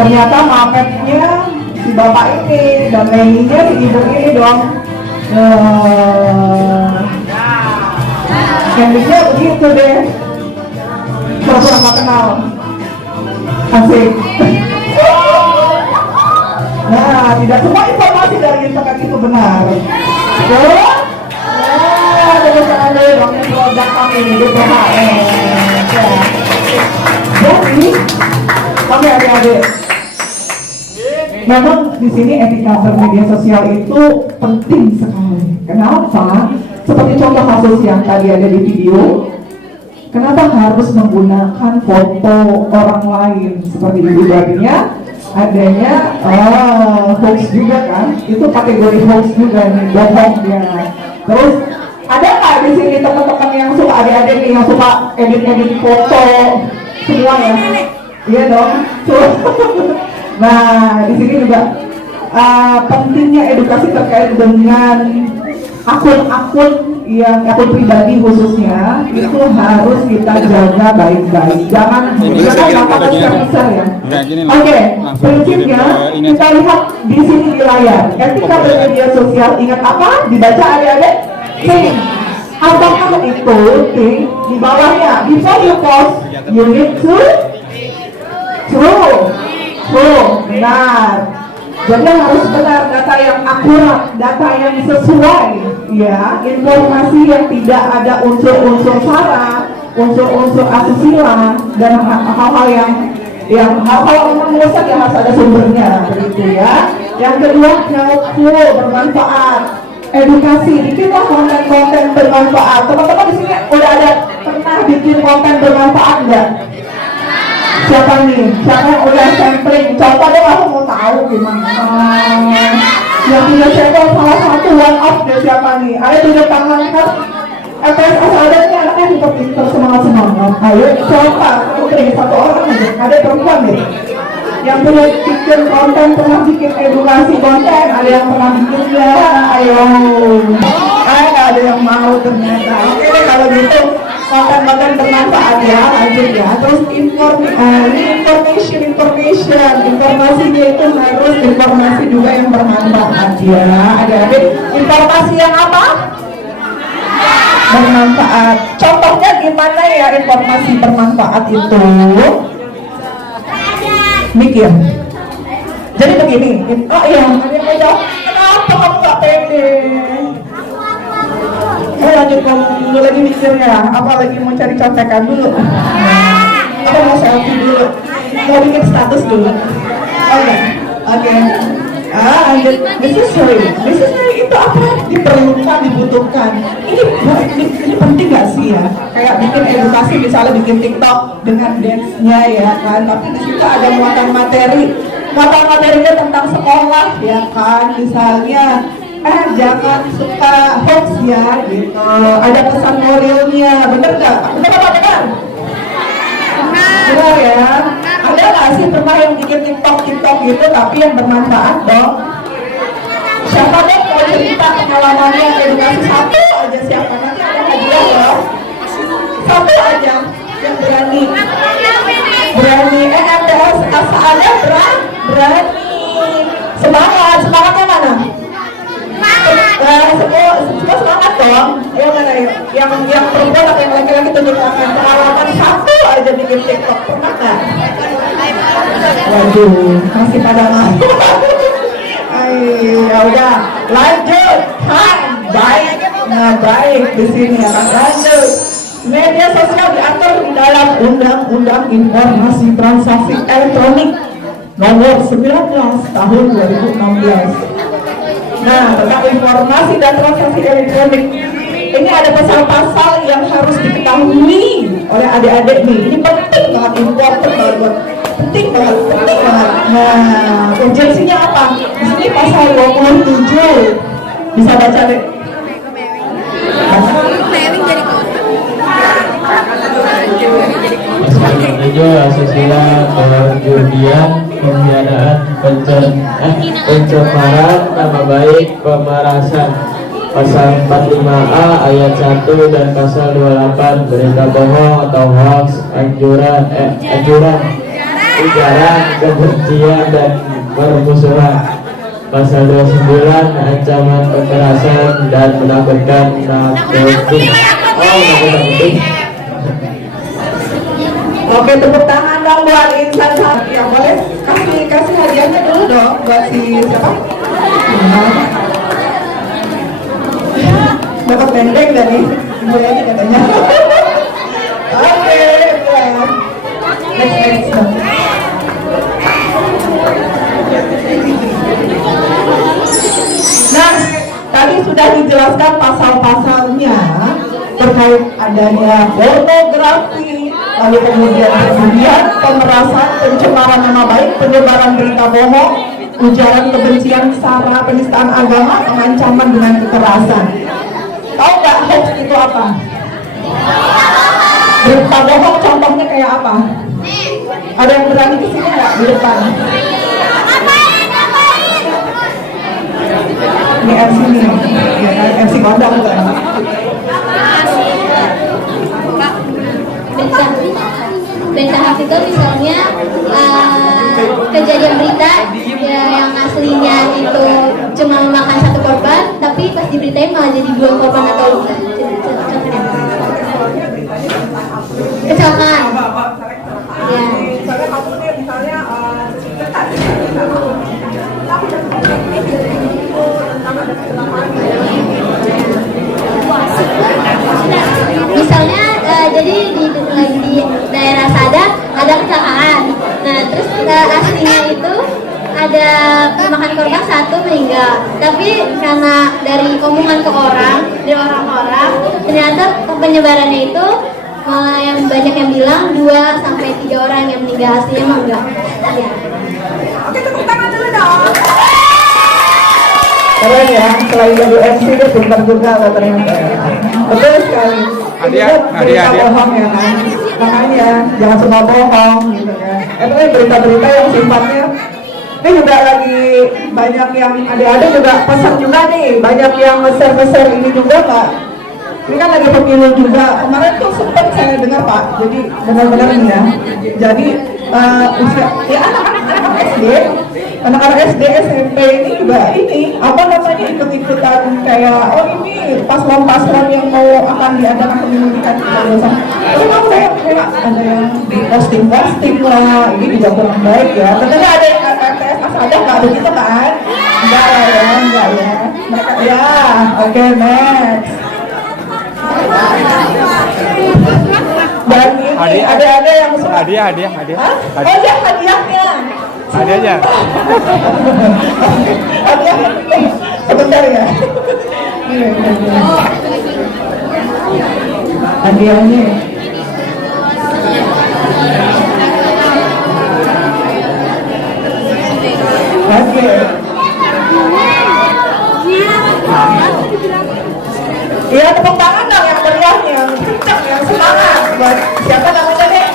Ternyata mapetnya si bapak ini dan Leninya si ibu ini dong. Candy-nya begitu deh. Pura-pura nggak kenal. Asik. Nah, tidak semua informasi dari internet itu benar. Betul? dong produk kami ini BPHN. Ya. Jadi, kami adik-adik, memang di sini etika bermedia sosial itu penting sekali. Kenapa? Seperti contoh kasus yang tadi ada di video. Kenapa harus menggunakan foto orang lain seperti ibu babinya? Adanya hoax juga kan? Itu kategori hoax juga nih, bohong dia. Terus ada nggak di sini teman-teman yang suka adik-adik nih yang suka edit-edit foto semua ya? Iya dong. Nah di sini juga pentingnya edukasi terkait dengan akun-akun yang akun pribadi khususnya itu harus kita jaga baik-baik. Jangan melakukan besar ya. Oke, prinsipnya kita lihat di sini di layar. Etika bermedia sosial, ingat apa? Dibaca adik-adik. Think. Apakah itu think di bawahnya? Before you post, you need to true, benar. Jadi harus benar, data yang akurat, data yang sesuai, ya, informasi yang tidak ada unsur-unsur sara, unsur-unsur asusila dan hal-hal yang merusak yang harus ada sumbernya, begitu ya. Yang kedua, helpful, bermanfaat, edukasi, bikinlah konten-konten bermanfaat. Teman-teman di sini udah ada pernah bikin konten bermanfaat nggak? Siapa nih? Siapa yang udah sampling? Coba deh, aku mau tahu gimana. Yang punya sampel salah satu one off deh siapa nih? Ayo tunjuk tangan kan? LPS ada nih anaknya pintar semangat. Ayo coba, putri satu orang aja. Ada perempuan nih. Yang punya bikin konten, pernah bikin edukasi konten, ada yang pernah bikin ya? Ayo. Nggak ada yang mau ternyata. Oke deh kalau gitu. Konten-konten bermanfaat ya, lanjut ya. Terus informasinya itu harus informasi juga yang bermanfaat ya. Adik-adik, informasi yang apa? Bermanfaat. Contohnya gimana ya informasi bermanfaat itu? Mikir. Jadi begini. Oh iya, ada yang mau jawab. Kenapa kamu nggak pede? Lanjut dulu lagi mikirnya, apa lagi mau cari contekan dulu? Apa mau selfie dulu? Mau bikin status dulu? Oke. Lanjut. Necessary itu apa? Diperlukan, dibutuhkan. Ini penting nggak sih ya? Kayak bikin edukasi, misalnya bikin TikTok dengan dance-nya ya kan? Tapi di situ ada muatan materinya tentang sekolah ya kan? Misalnya jangan suka hoax ya gitu. Ada pesan moralnya, bener nggak? Bener apa benar? Benar ya. Ada nggak sih pernah yang bikin TikTok gitu tapi yang bermanfaat dong? Siapa deh mau cerita pengalamannya edukasi satu aja siapa? Nanti ada hadiah loh. Satu aja yang berani. MTS asal ada berani. Semangatnya mana? Semua semangat dong. Yang mana ya? Yang perempuan atau yang laki-laki tunjukkan pengalaman satu aja bikin TikTok, pernah nggak? Waduh, masih pada mau. Ya udah, lanjut. Baik di sini ya kan. Lanjut. Media sosial diatur di dalam Undang-Undang Informasi Transaksi Elektronik Nomor 19 Tahun 2016. Nah, tentang informasi dan transaksi elektronik ini ada pasal-pasal yang harus diketahui oleh adik-adik nih. Ini penting banget, important banget, penting banget. Nah, urgensinya apa? Di sini pasal 27. Bisa baca deh. Asusila, perjudian, pembiayaan, pencemaran nama baik, pemerasan. Pasal 45A ayat 1 dan pasal 28 berita bohong atau hoax, anjuran, ujaran, kebencian dan permusuhan. Pasal 29 ancaman kekerasan dan menakutkan nakut. Oke, tepuk tangan dong buat Insan yang boleh kasih hadiahnya dulu dong buat si siapa? Dapat pendek dari gue ini katanya. Oke, next. Nah, tadi sudah dijelaskan pasal-pasalnya terkait adanya pornografi, lalu kemudian pemerasan, pencemaran nama baik, penyebaran berita bohong, ujaran kebencian, sara, penistaan agama, pengancaman dengan kekerasan. Tahu nggak hoax itu apa? Berita bohong contohnya kayak apa? Ada yang berani kesini nggak di depan? Ini MC nih, ya kan? MC kondang kan? Berita hoax itu misalnya kejadian berita ya, yang aslinya itu cuma memakan satu korban, tapi pas diberitain malah jadi 2 korban atau luka. Kecelakaan. Ya. Misalnya jadi di daerah Sada ada kecelakaan. Nah, terus aslinya itu ada memakan korban 1 meninggal. Tapi karena dari omongan ke orang, dari orang-orang, ternyata penyebarannya itu yang banyak yang bilang 2 sampai 3 orang yang meninggal, aslinya mah enggak. Ya. Oke, tepuk tangan dulu dong. Keren ya, selain jadi MC dia pintar juga ternyata. Betul sekali. Berita bohong ya kan. Makanya jangan semua bohong gitu kan. Itu berita-berita yang sifatnya ini juga lagi banyak yang adik-adik juga pesan juga nih, banyak yang share ini juga Pak. Ini kan lagi pemilu juga. Kemarin tuh sempat saya dengar Pak. Jadi benar-benar nih ya. Jadi ya anak-anak SD, anak-anak SD SMP ini juga ini apa namanya ikut-ikutan kayak ini paslon-paslon yang mau akan diadakan pemilu di Kalimantan. Tapi kan saya ada yang di posting lah, ini juga kurang baik ya. Tentunya ada yang RTS ada nggak begitu kan? Enggak ya. Mereka ya, oke next. Dan ini ada yang suka hadiah. Oh ya hadiahnya. Hadiahnya. Hadiahnya sebentar ya. Hadiahnya. Oke. Iya tepuk tangan dong yang meriahnya, yang kencang, yang semangat. Buat siapa namanya nih?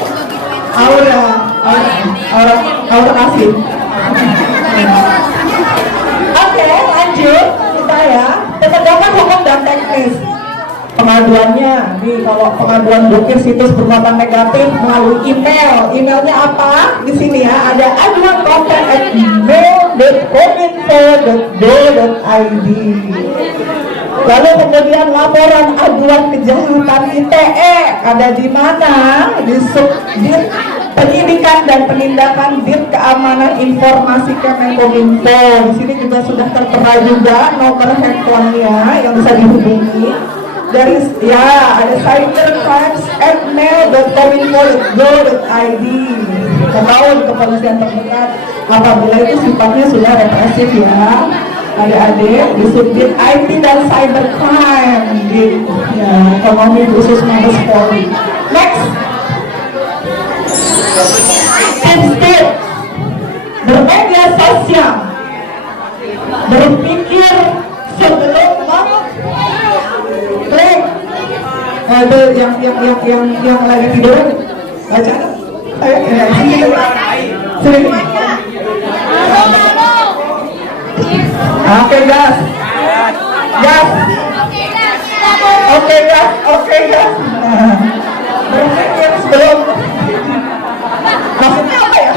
Aura kasih. Oke, lanjut kita ya. Penegakan hukum dan teknis. Pengaduannya, nih kalau pengaduan bukit situs bermuatan negatif melalui email. Emailnya apa? Di sini ya ada aduan@mail.kominfo.go.id. Lalu kemudian laporan aduan kejahatan ITE ada di mana? Di Subdit Penyidikan dan Penindakan Dit Keamanan Informasi Kemenkominfo. Di sini juga sudah tertera juga nomor handphonenya yang bisa dihubungi. Dari ya ada cybercrimes@mail.kominfo.go.id. Ketahuan kepolisian terdekat apabila itu sifatnya sudah represif ya. Adik-adik di Subdit IT dan Cybercrime di ya, Ekonomi Khusus Mabes Polri. Next, tips bermedia sosial, berpikir sebelum mengklik. Ada yang lagi tidur baca sini. Oke guys. Berpikir sebelum. Maksudnya apa ya?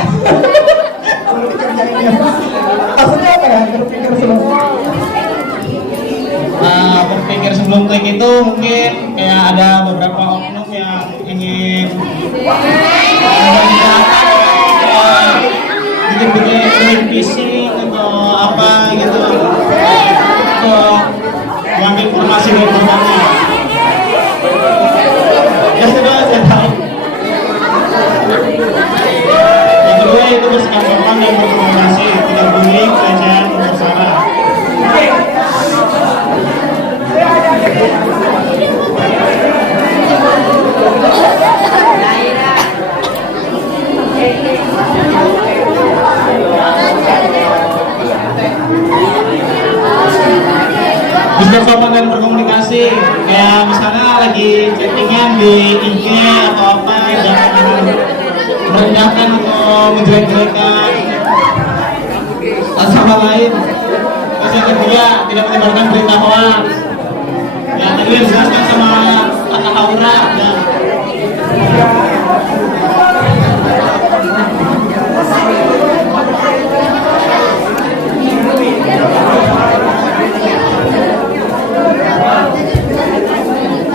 Maksudnya apa ya? Berpikir sebelum. Berpikir sebelum klik itu mungkin kayak ada beberapa oknum yang ingin bikin link phishing atau apa gitu untuk mengambil informasi dari korbannya. itu bersikap sopan dan berkomunikasi, tidak bullying, pelecehan, atau sara. Bisa sopan dan berkomunikasi, kayak misalnya lagi chattingan di IG atau apa, jangan merendahkan atau menjelek-jelekan sama lain. Terus yang kedua, tidak menyebarkan berita hoax. Yang tadi dijelaskan sama Kakak Aura. Ya.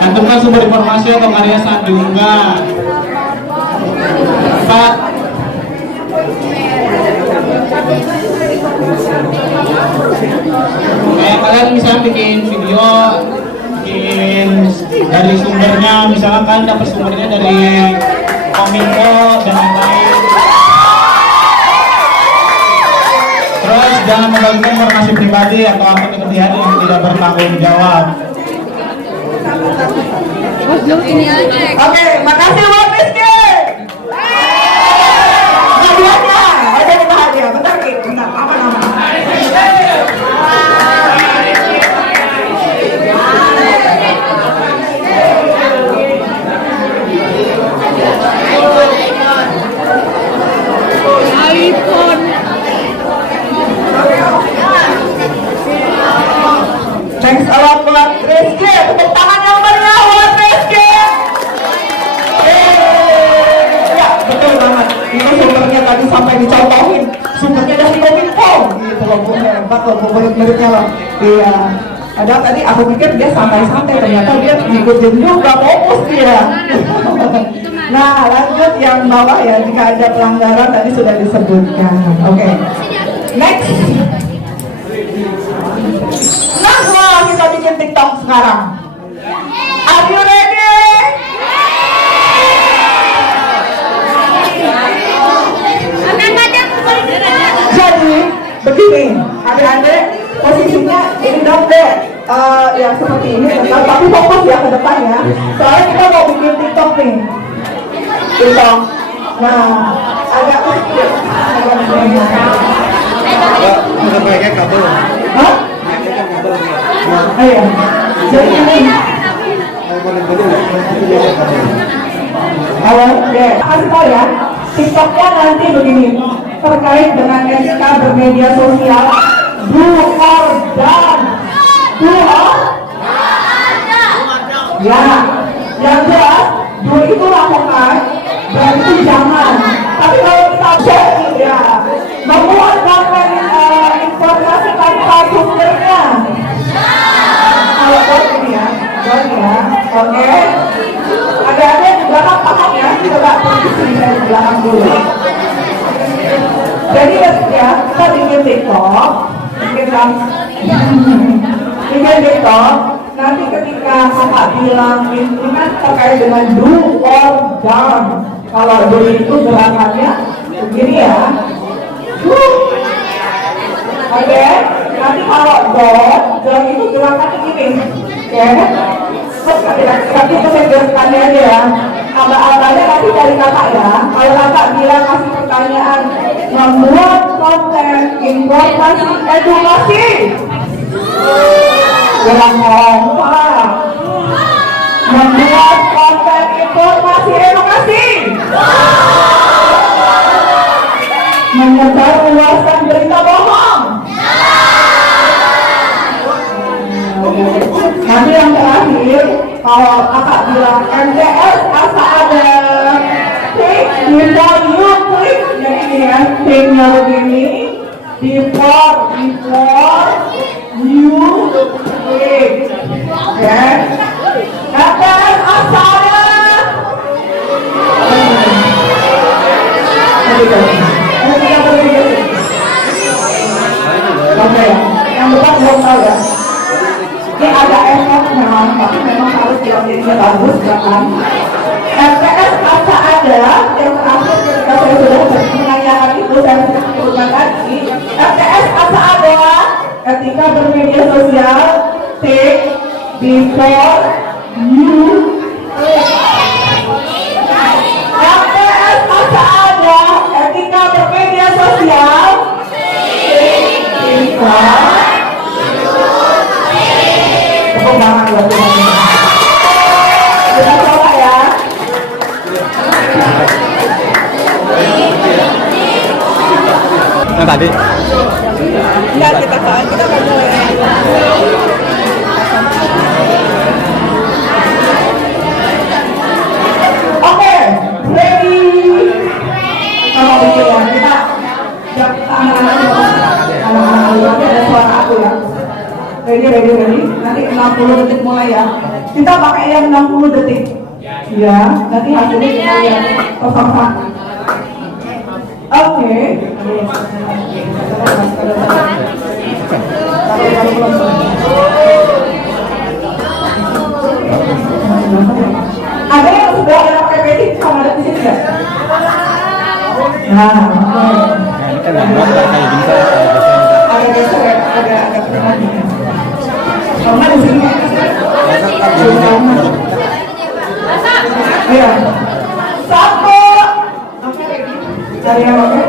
Cantumkan sumber informasi atau karya saat diunggah. 4. Kayak kalian misalnya bikin video, bikin dari sumbernya, misalkan dapat sumbernya dari Kominfo dan lain-lain. Terus jangan membagikan informasi pribadi atau akun kebersihan yang tidak bertanggung jawab. Oke, makasih buat Rizky. Hadiahnya, ada lima hadiah. Bentar, Ki. Bentar, apa namanya? iPhone. Thanks a lot buat Rizky. Tepuk tangan yang meriah buat Rizky. Ya, betul banget. Ini sumbernya tadi sampai dicontohin. Sumbernya dari Kominfo. Gitu loh, hebat loh, murid-muridnya loh. Iya. Padahal tadi aku pikir dia santai-santai, ternyata dia ngikutin juga, fokus dia. Nah, lanjut yang bawah ya, jika ada pelanggaran tadi sudah disebutkan. Oke. Next. Nah, wah, kita bikin TikTok sekarang. Are you ready? Jadi, begini, adik-adik posisinya ini dong deh, ya seperti ini, tapi fokus ya ke depan ya. Soalnya kita mau bikin TikTok nih. TikTok. Nah, agak kecil. Udah pakai kabel. Hah? Iya. Jadi ini. Awal, ya. Kasih tau ya. TikToknya nanti begini, terkait dengan SK bermedia sosial, do or done. Do or? Ya. Yang jelas, do itu lakukan, dan itu jangan. Tapi kalau kita share, ya, membuat konten informasi tanpa sumbernya. Kalau ini ya, oke. Ada di belakang paham ya, coba posisi dari belakang dulu. Jadi ya, kita bikin TikTok, bikin TikTok. Nanti ketika kakak bilang ini kan terkait dengan do or done. Kalau do itu gerakannya begini ya. Oke, nanti kalau done itu gerakannya gini. Oke. Tapi kesederhananya aja ya. Abah-abahnya nanti dari kakak ya. Kalau kakak bilang kasih pertanyaan, membuat konten informasi edukasi. Jangan ngomong. Membuat konten informasi edukasi. Menyebar luaskan berita bohong. Nanti yang terakhir, kalau kakak bilang MTS asa ada klik, before you klik, jadi ini ya, kliknya begini, before you klik, oke? MTS asa ada. Oke, yang depan belum tahu ya. Ini ada effort memang, tapi memang harus jadinya bagus ya kan. MTS kata ada yang terakhir ketika saya sudah menanyakan itu FTS asa ada etika bermedia sosial. Take before you click. FTS asa ada etika bermedia sosial. Take before. Tepuk tangan buat teman-teman. Kita coba ya. Yang tadi. Enggak, kita mulai. Oke, ready. Kalau gitu ya, kita tangan kalau ada suara aku ya. Ready. Nanti 60 detik mulai ya. Kita pakai yang 60 detik. Ya, nanti hasilnya kita lihat. Oke. Ada yang sudah ada pakai peci sama ada di sini nggak? Nah, ada geser ya, ada lagi. Karena di sini. Iya. Satu. Cari yang oke.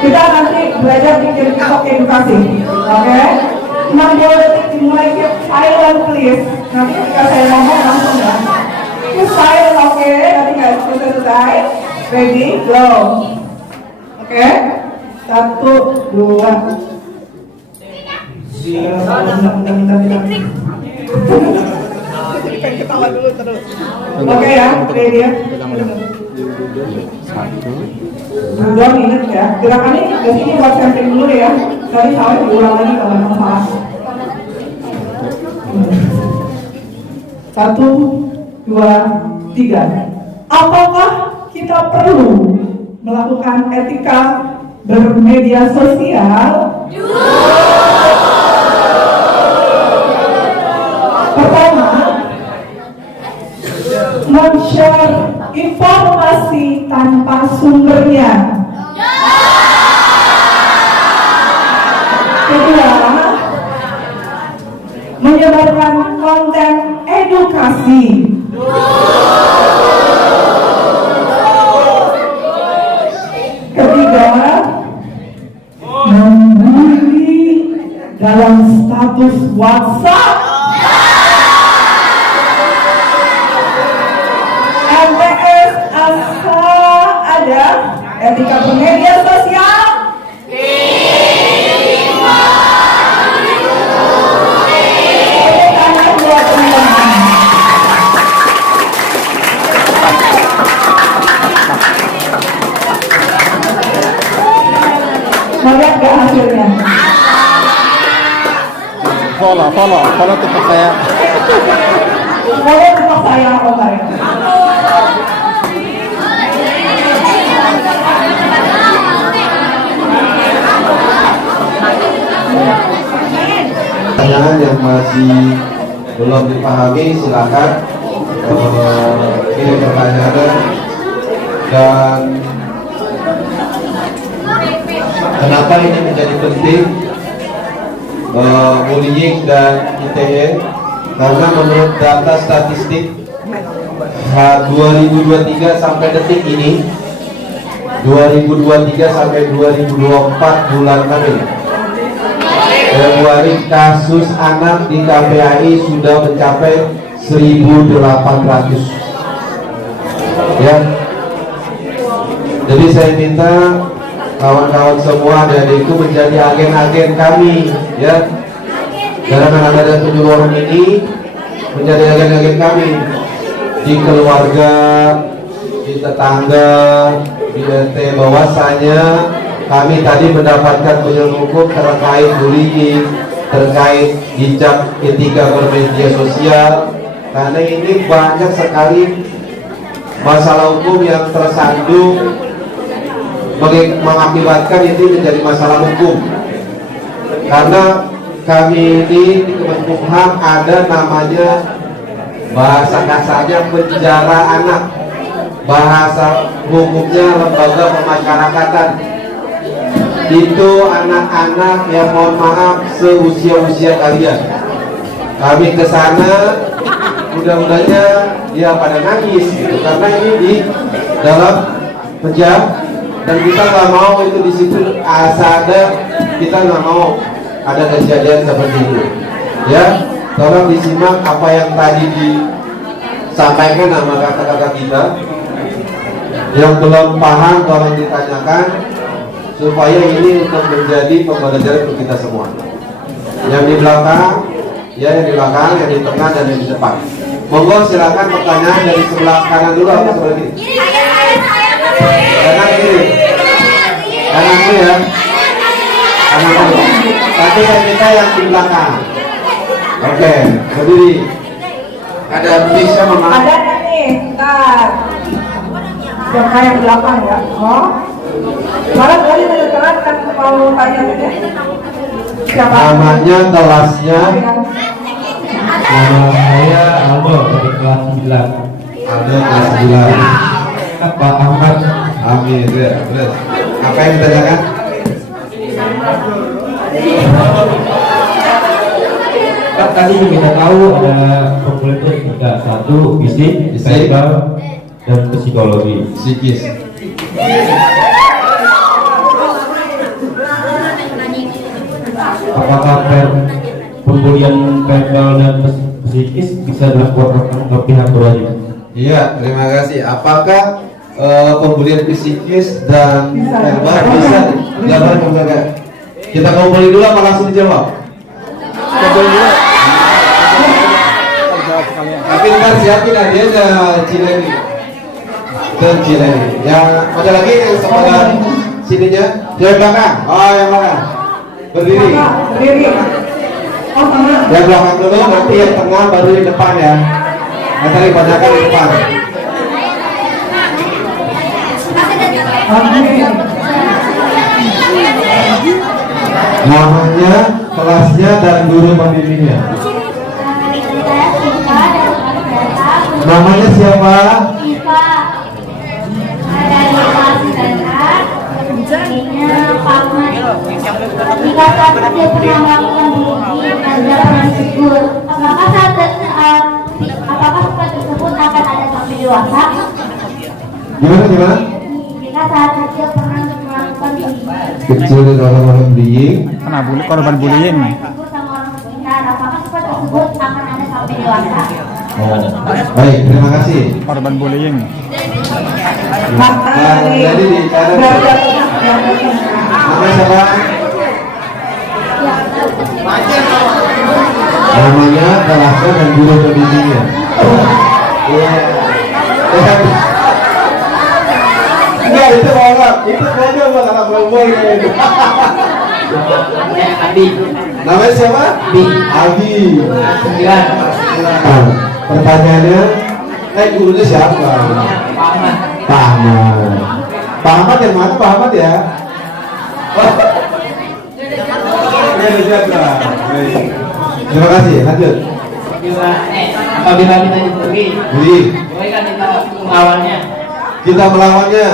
Kita nanti belajar bikin TikTok edukasi, oke? 60 detik dimulai, keep silent please. Nanti ketika saya ngomong langsung ya. Keep silent, oke? Nanti nggak selesai. Ready, go. Oke? 1, 2. Ketawa dulu terus. Oke ya, ready ya. Udah inget ya, gerakan ini dari sini buat samping dulu ya. Tadi salah diulang lagi kalau memang salah. 1, 2, 3. Apakah kita perlu melakukan etika bermedia sosial? Pertama, men-share informasi tanpa sumbernya. Kedua, menyebarkan konten edukasi. Ketiga, membuli dalam status WhatsApp. MTS asa ada etika bermedia sosial. Melihat gak hasilnya? Follow TikTok saya. Follow TikTok saya apa enggak ya? Pertanyaan yang masih belum dipahami silakan kirim pertanyaannya. Dan kenapa ini menjadi penting bullying dan ITE? Karena menurut data statistik 2023 sampai detik ini, 2023 sampai 2024 bulan Februari, kasus anak di KPAI sudah mencapai 1.800 ya. Jadi saya minta kawan-kawan semua adik-adikku menjadi agen-agen kami ya. Dalam ada penyuluhan ini menjadi agen-agen kami di keluarga, di tetangga, di RT, bahwasanya kami tadi mendapatkan penyuluh hukum terkait bullying, terkait hijab etika bermedia sosial, karena ini banyak sekali masalah hukum yang tersandung mengakibatkan itu menjadi masalah hukum. Karena kami ini di Kemenkumham ada namanya bahasa kasarnya penjara anak, bahasa hukumnya lembaga pemasyarakatan. itu anak-anak yang mohon maaf seusia-usia kalian. Kami ke sana mudah-mudahannya ya pada nangis gitu. Karena ini di dalam penjara dan kita nggak mau itu di situ ada, kita nggak mau ada kejadian seperti itu. Ya, tolong disimak apa yang tadi disampaikan sama kata-kata kita. Yang belum paham tolong ditanyakan supaya ini untuk menjadi pembelajaran untuk kita semua. Yang di belakang, ya yang di belakang, yang di tengah dan yang di depan. Monggo silakan pertanyaan dari sebelah kanan dulu atau sebelah kiri? Kanan kiri. Kanan kiri ya. Kanan kiri. Nanti saya minta yang di belakang. Oke, berdiri. Ada bisa mama? Ada nih, bentar. Yang yang belakang ya. Oh. Malah tadi kebetulan kan mau tanya ini. Siapa? Namanya, kelasnya. Nama saya Aldo dari kelas 9. Ada kelas 9. Pak Ahmad. Amin. Ya, terus. Apa yang ditanyakan? Kan tadi kita tahu ada komponen tiga, satu fisik, cerebral, dan psikologi. Psikis. Apakah pembulian verbal dan psikis bisa dilakukan oleh pihak berwajib? Iya, terima kasih. Apakah pembulian psikis dan verbal bisa dilakukan juga? Kita ngobrol dulu apa langsung dijawab? Tapi ntar siapin hadiahnya Cileni dan Cileni. Yang ada lagi yang sebelah sininya, yang belakang. Oh, yang belakang. Berdiri. Berdiri. Oh, sama. Yang belakang dulu, nanti yang tengah baru di depan ya. Nanti dibanyakan di depan. Namanya, kelasnya dan guru pembimbingnya. Namanya siapa? Iva. Ada di kelas 9A. Namanya Pak Ahmad. Jika saat kecil pernah melakukan bullying dan pernah ditegur, apakah sifat tersebut akan ada sampai dewasa? Gimana? Jika saat kecil pernah melakukan bullying. Kecil di dalam bullying. Kena korban bullying. Ditegur sama orang sekitar, apakah sifat tersebut akan ada sampai dewasa? Oh, baik, terima kasih. Korban bullying. Jadi di cara namanya siapa? Namanya, kelasnya dan guru pembimbingnya. Iya. Enggak, itu bohong. Itu bohong kalau bohong itu. Adi. Namanya siapa? Abi. Abi. 9. Pertanyaannya, gurunya siapa? Pak Ahmad. Pak Ahmad. Pak Ahmad yang mana? Pak Ahmad ya? Terima kasih. Lanjut. Apabila kita dibully, Budi. bolehkah kita melawannya? Kita melawannya.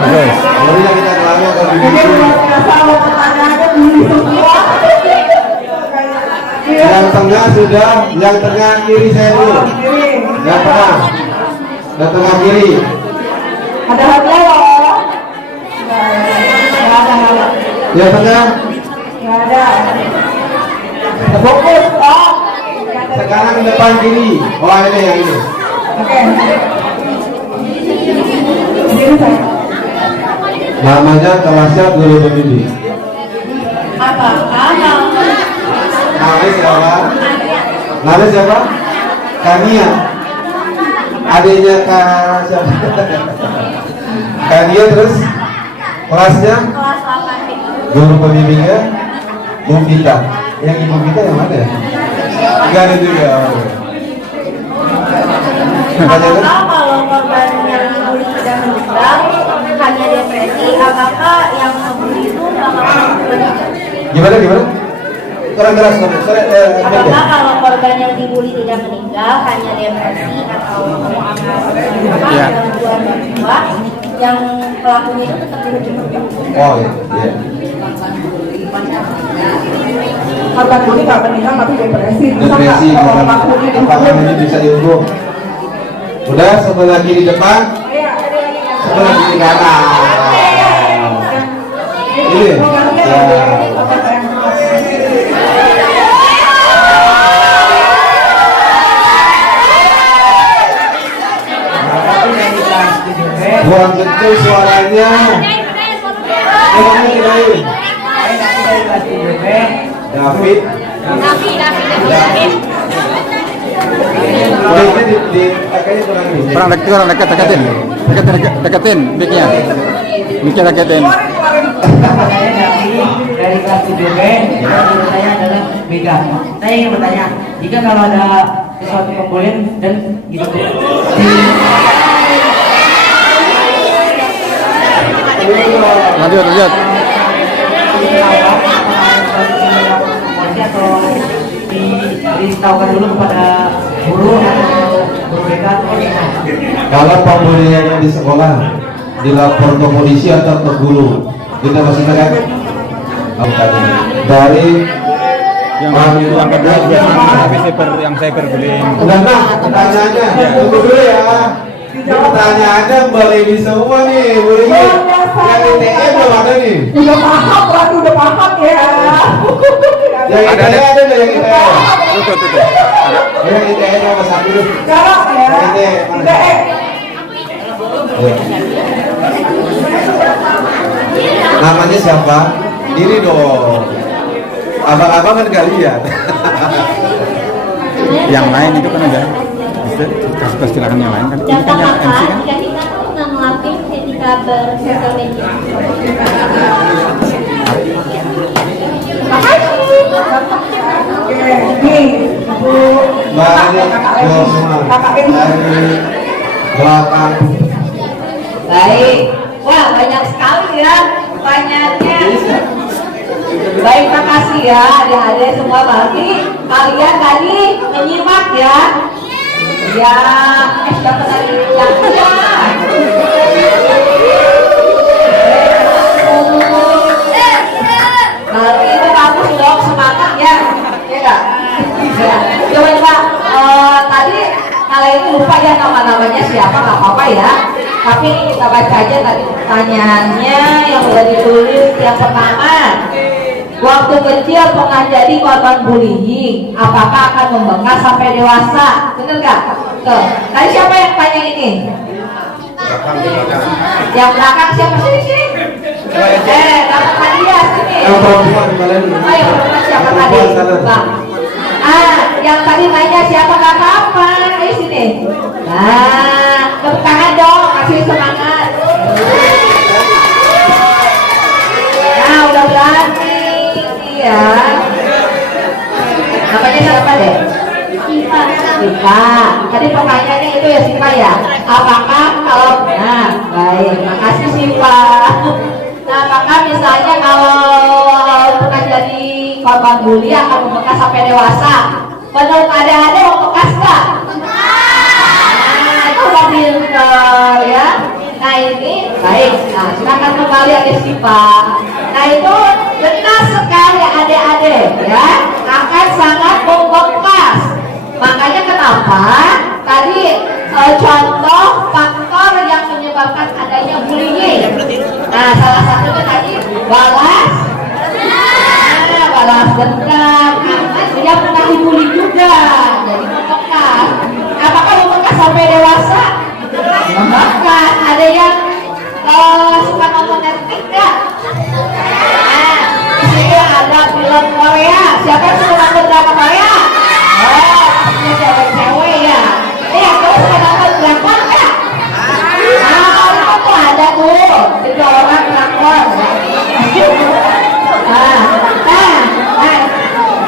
Oke. Boleh kita melawannya atau Jadi luar biasa pertanyaannya dulu semua. Yang tengah sudah, yang tengah kiri saya dulu. Yang tengah. Yang tengah kiri. Ada hadiah loh. Nggak ada. Yang tengah. Nggak ada. Fokus. Oh. Sekarang depan kiri. Oh ini yang ini. Oke. Jadi saya. Namanya, kelasnya, guru pembimbing. Apa? Namanya siapa? Namanya siapa? Kania. Adiknya Kak siapa? Kania, terus kelasnya? Kelas 8. Guru pembimbingnya Bu Vita. Yang Ibu Vita yang mana ya? Enggak ada juga. Apakah kalau korban yang dibully tidak meninggal hanya depresi, apakah yang membuli itu bakal meninggal? Gimana? Kurang keras, Apakah kalau korban yang dibully tidak meninggal hanya depresi atau gangguan jiwa, yang pelakunya itu tetap dihukum. Oh iya. Iya. Korban bully nggak meninggal tapi depresi. Depresi. Apakah ini bisa dihukum? Udah, sebelah kiri depan, sebelah kiri kanan. Ini. Ya. Kurang kecil suaranya. David. Kurang dekat, deketin mic-nya. Mic-nya deketin. Saya dari kelas 7B, menurut saya adalah Mega. Saya ingin bertanya, jika kalau ada sesuatu pembulian dan gitu Lanjut. atau diberitahukan dulu kepada guru atau guru BK atau Kalau pembulian di sekolah dilapor ke polisi atau ke guru, kita maksudnya kan? Dari Yang kedua yang cyberbullying. udah nah, pertanyaannya tunggu dulu ya. Ini pertanyaannya boleh di semua nih, boleh yang ITE belum ada nih. Udah paham ya. Yang ITE ada nggak yang ITE? Tuh. Yang ITE nomor 1 dulu. Jarang ya. ITE. Namanya siapa? Diri dong. Abang-abang kan gak lihat. Yang lain itu kan ada. Kasih silakan yang lain kan. Ini kan yang MC kan. Jika kita tuh nggak melatih ketika bersosial media. Nih, Bu. Balik ke semua. Dari belakang. Baik, wah banyak sekali ya pertanyaannya. Baik, makasih ya adik-adik semua, berarti kalian tadi menyimak ya. Ya, siapa tadi yang berarti itu bagus dong, semangat ya. Ya enggak? Ya. Coba tadi kalian itu lupa ya nama-namanya siapa, nggak apa-apa ya. Tapi kita baca aja tadi pertanyaannya yang sudah ditulis. Yang pertama, waktu kecil pernah jadi korban bullying, apakah akan membekas sampai dewasa? Bener gak? Tuh, tadi siapa yang tanya ini? Yang belakang siapa sini? Belakang Nadia sini. Yang perempuan kalian. Ayo, perempuan siapa tadi? Bang. Yang tadi nanya siapa kakak apa? Ayo sini. Nah, tepuk tangan dong, kasih semangat. Nah, udah berani ya. Namanya siapa deh? Sipa. Tadi pertanyaannya itu ya Sipa ya. Apakah kalau baik, makasih Sipa. Nah, apakah misalnya kalau pernah jadi korban bully akan membekas sampai dewasa? Menurut adik-adik membekas nggak? Nah, itu pintar ya. Nah ini baik. Nah, silakan kembali adik Sipa. Nah itu benar sekali adik-adik ya, akan sangat membekas. Makanya kenapa tadi contoh faktor yang menyebabkan adanya bullying. Nah, salah satunya tadi balas dendam, karena dia pernah dibully juga, jadi membekas. Apakah membekas sampai dewasa? Membekas. Ada yang suka nonton Netflix nggak? Nah, di sini ada film Korea. Siapa yang suka nonton drama Korea? Oh, ini cewek-cewek ya. Kamu suka nonton drakor nggak? Nah, itu ada tuh. Itu orang drakor.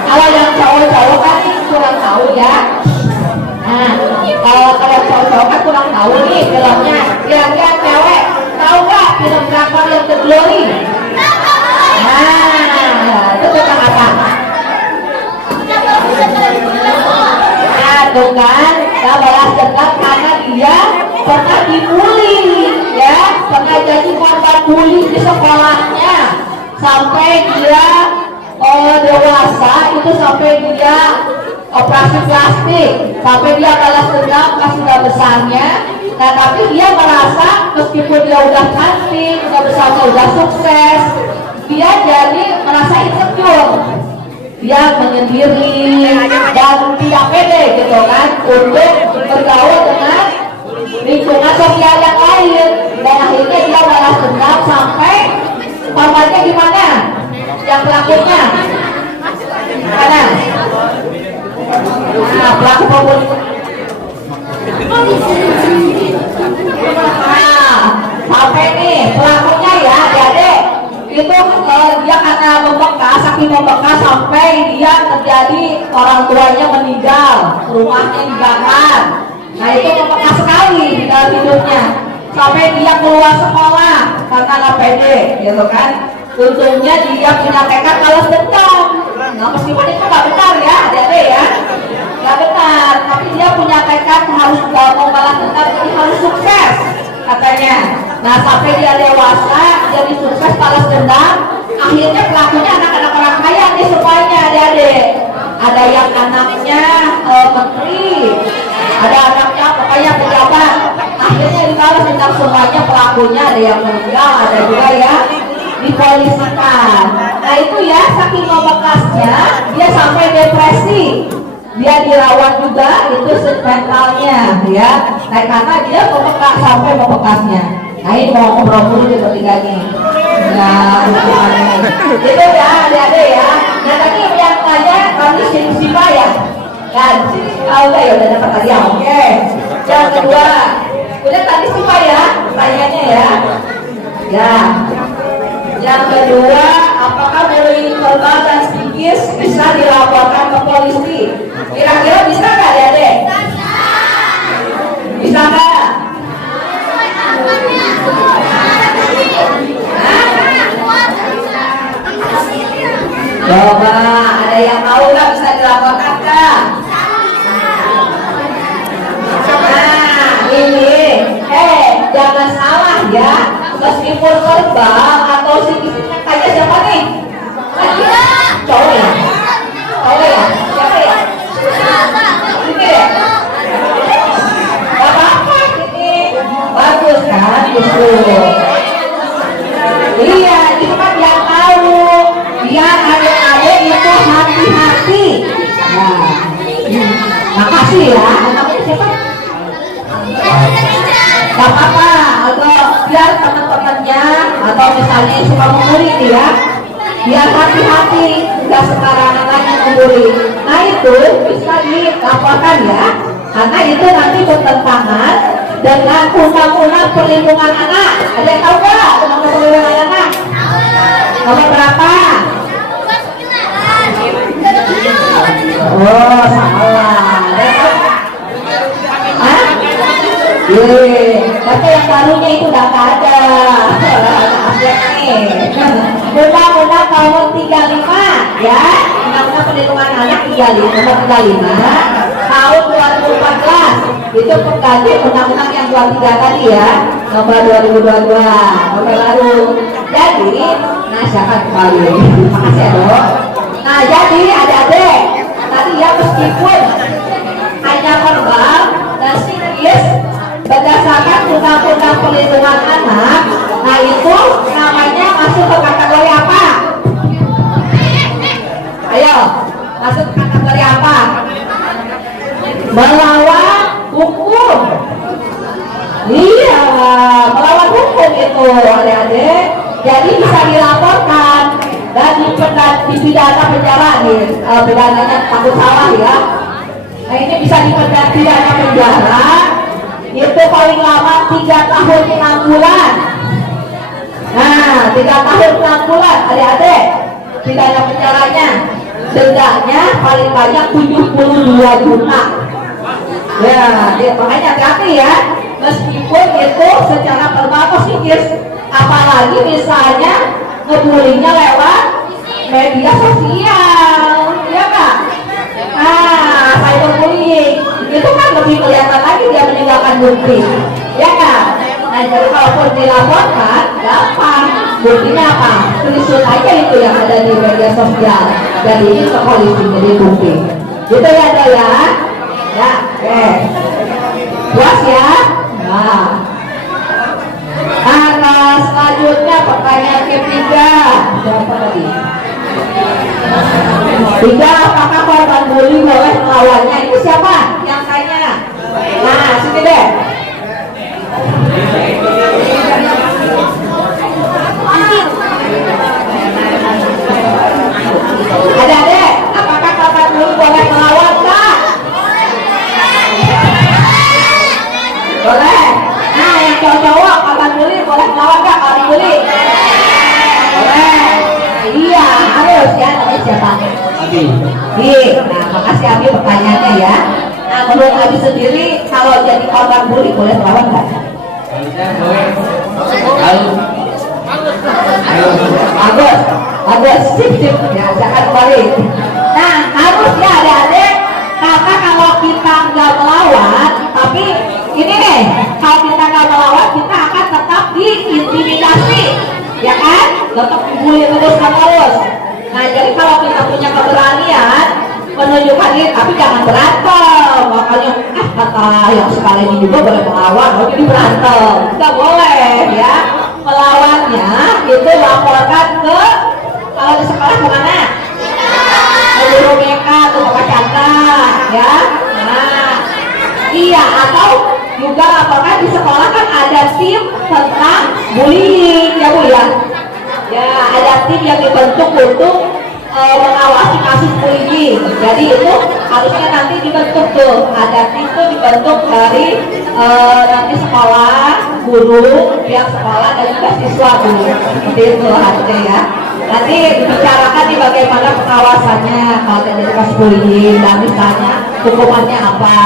Kalau yang cowok-cowok kan kurang tahu ya. Nah, kalau cowok-cowok kan kurang tahu nih filmnya. Yang cewek tahu nggak film drakor yang The Glory? Nah, itu tentang apa? Nah, tuh kan, balas dendam karena dia pernah dibully, ya, pernah sekolahnya sampai dia dewasa, itu sampai dia operasi plastik, sampai dia balas dendam pas sudah besarnya. Nah tapi dia merasa meskipun dia udah cantik, udah besarnya udah sukses, dia jadi merasa insecure, dia menyendiri dan tidak pede gitu kan untuk bergaul dengan lingkungan sosial yang lain, dan akhirnya dia balas dendam sampai korbannya gimana? Yang pelakunya mana? Nah, pelaku pembunuh. Nah, sampai nih pelakunya ya, adik-adik itu dia karena membekas, saking membekas sampai dia terjadi orang tuanya meninggal, rumahnya dibakar. Nah itu membekas sekali di dalam hidupnya, sampai dia keluar sekolah karena nggak pede, gitu kan. Untungnya dia punya tekad balas dendam. Nah meskipun itu nggak benar ya, adik-adik ya, nggak benar. Tapi dia punya tekad harus mau balas dendam, jadi harus sukses katanya. Nah sampai dia dewasa, jadi sukses balas dendam. Akhirnya pelakunya anak-anak orang kaya nih semuanya, adik-adik. Ada yang anaknya menteri, ada anaknya pokoknya pejabat. Akhirnya dibalas dendam semuanya, pelakunya ada yang meninggal, ada juga yang dipolisikan. Nah itu ya, saking membekasnya dia sampai depresi, dia dirawat juga, itu mentalnya ya. Nah karena dia membekas, sampai membekasnya. Nah ini mau ngobrol dulu di bertiga nih. Nah itu ya adik-adik ya. Nah tadi yang tanya kami siapa ya? Kan udah ya, udah dapat tadi ya. Oke. Yang kedua, udah tadi siapa ya? Tanyanya ya. Ya. Yang kedua, apakah bullying verbal dan psikis bisa dilaporkan ke polisi? Kira-kira bisa nggak ya, Dek? Bisa nggak? Coba, ada yang tahu nggak bisa dilaporkan nggak? Nah, ini, jangan salah ya. Meskipun verbal atau psikisnya kayak siapa nih? Cowok ya? Cowok ya? Siapa ya? Ini deh. Gak apa-apa ini. Bagus kan? Justru. Iya, itu kan yang tahu. Biar adik-adik itu hati-hati. Nah, makasih ya. Namanya siapa? Gak apa-apa, atau biar teman-temannya atau misalnya yang suka membuli nih ya, biar hati-hati, nggak sembarangan lagi membuli. Nah itu bisa dilaporkan ya, karena itu nanti bertentangan dengan undang-undang perlindungan anak. Ada yang tahu nggak undang-undang perlindungan anak? Nomor berapa? Oh salah. Hah? Tapi yang barunya itu udah nggak ada. Undang-undang nomor 35 ya, Undang-Undang Perlindungan Anak 35 tahun 2014 itu pengganti undang-undang yang 23 tadi ya, nomor 2022, nomor baru. Jadi, nah siapa kembali? Makasih ya dok. Nah jadi adik-adik tadi ya, meskipun hanya verbal dan psikis berdasarkan undang-undang perlindungan anak, nah itu namanya masuk ke kategori apa? Ayo, masuk ke kategori apa? Melawan hukum. Iya, melawan hukum itu adik-adik. Jadi bisa dilaporkan dan dipidana penjara nih, pidananya takut salah ya. Nah ini bisa dipidana penjara. Itu paling lama 3 tahun 6 bulan. Nah 3 tahun 6 bulan adik-adik pidana penjaranya. Dendanya paling banyak 72 juta. Ya, makanya hati-hati ya. Meskipun itu secara verbal atau psikis, apalagi misalnya ngebulinya lewat media sosial, ya kak? Nah, cyberbullying itu kan lebih kelihatan lagi dia meninggalkan bukti, ya kan? Nah jadi kalaupun dilaporkan gampang. Buktinya apa? Screenshot aja itu yang ada di media sosial. Jadi ini ke polisi jadi bukti. Gitu ya dok ya. Ya, oke. Puas ya? Nah. Nah, selanjutnya pertanyaan ketiga. Siapa tadi? 3. Apakah korban bully boleh melawannya? Itu siapa yang tanya? Nah, sini deh. Ada deh. Apakah korban bully boleh melawan Kak? Boleh. Nah, yang cowok-cowok korban bully boleh melawan Kak kalau dibully? Boleh. Iya, harus ya. Namanya siapa? Abi. Iya. Nah, makasih Abi pertanyaannya ya. Nah, menurut Abi sendiri kalau jadi korban bully boleh melawan nggak? Bagus, sip, ya, jangan balik. Nah, harus ya adik-adik, karena kalau kita nggak melawan, tapi ini nih, kalau kita nggak melawan, kita akan tetap diintimidasi, ya kan? Tetap dibully terus. Nah, jadi kalau kita punya keberanian menunjukkan diri, tapi jangan berantem. Makanya kata yang sekali ini juga boleh melawan, jadi berantem nggak boleh ya. Melawannya itu laporkan ke, kalau di sekolah kemana? Ke guru BK atau Bapak Chandra ya. Nah, iya, atau juga laporkan di sekolah kan ada tim tentang bullying ya Bu ya. Ya, ada tim yang dibentuk untuk mengawasi kasus bullying. Jadi itu harusnya nanti dibentuk tuh. Ada tim tuh dibentuk dari nanti sekolah, guru, pihak sekolah dan juga siswa Bu. Seperti itu harusnya ya. Nanti dibicarakan nih bagaimana pengawasannya kalau terjadi kasus bullying dan misalnya hukumannya apa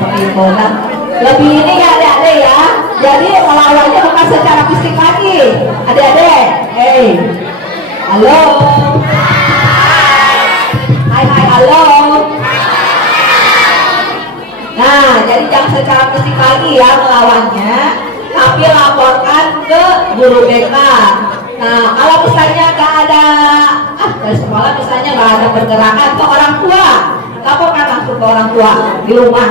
seperti itu. Nah, lebih ini ya adik-adik ya. Jadi melawannya bukan secara fisik lagi. Adik-adik, halo. Hai, halo. Nah, jadi jangan secara fisik lagi ya melawannya, tapi laporkan ke guru BK. Nah, kalau misalnya nggak ada, dari sekolah misalnya nggak ada pergerakan ke orang tua, laporkan langsung ke orang tua di rumah.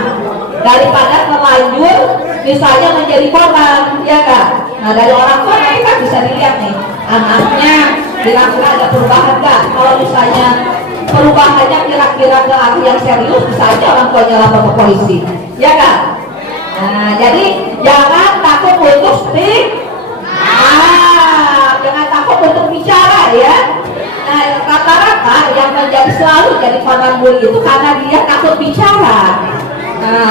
Daripada terlanjur misalnya menjadi korban, ya kan? Nah, dari orang tua nanti kan bisa dilihat nih, anaknya kira-kira ada perubahan nggak? Kalau misalnya perubahannya kira-kira ke arah yang serius, bisa aja orang tuanya lapor ke polisi, ya kan? Nah, jadi jangan takut untuk speak, jangan takut untuk bicara ya. Nah, rata-rata yang menjadi selalu jadi korban bully itu karena dia takut bicara,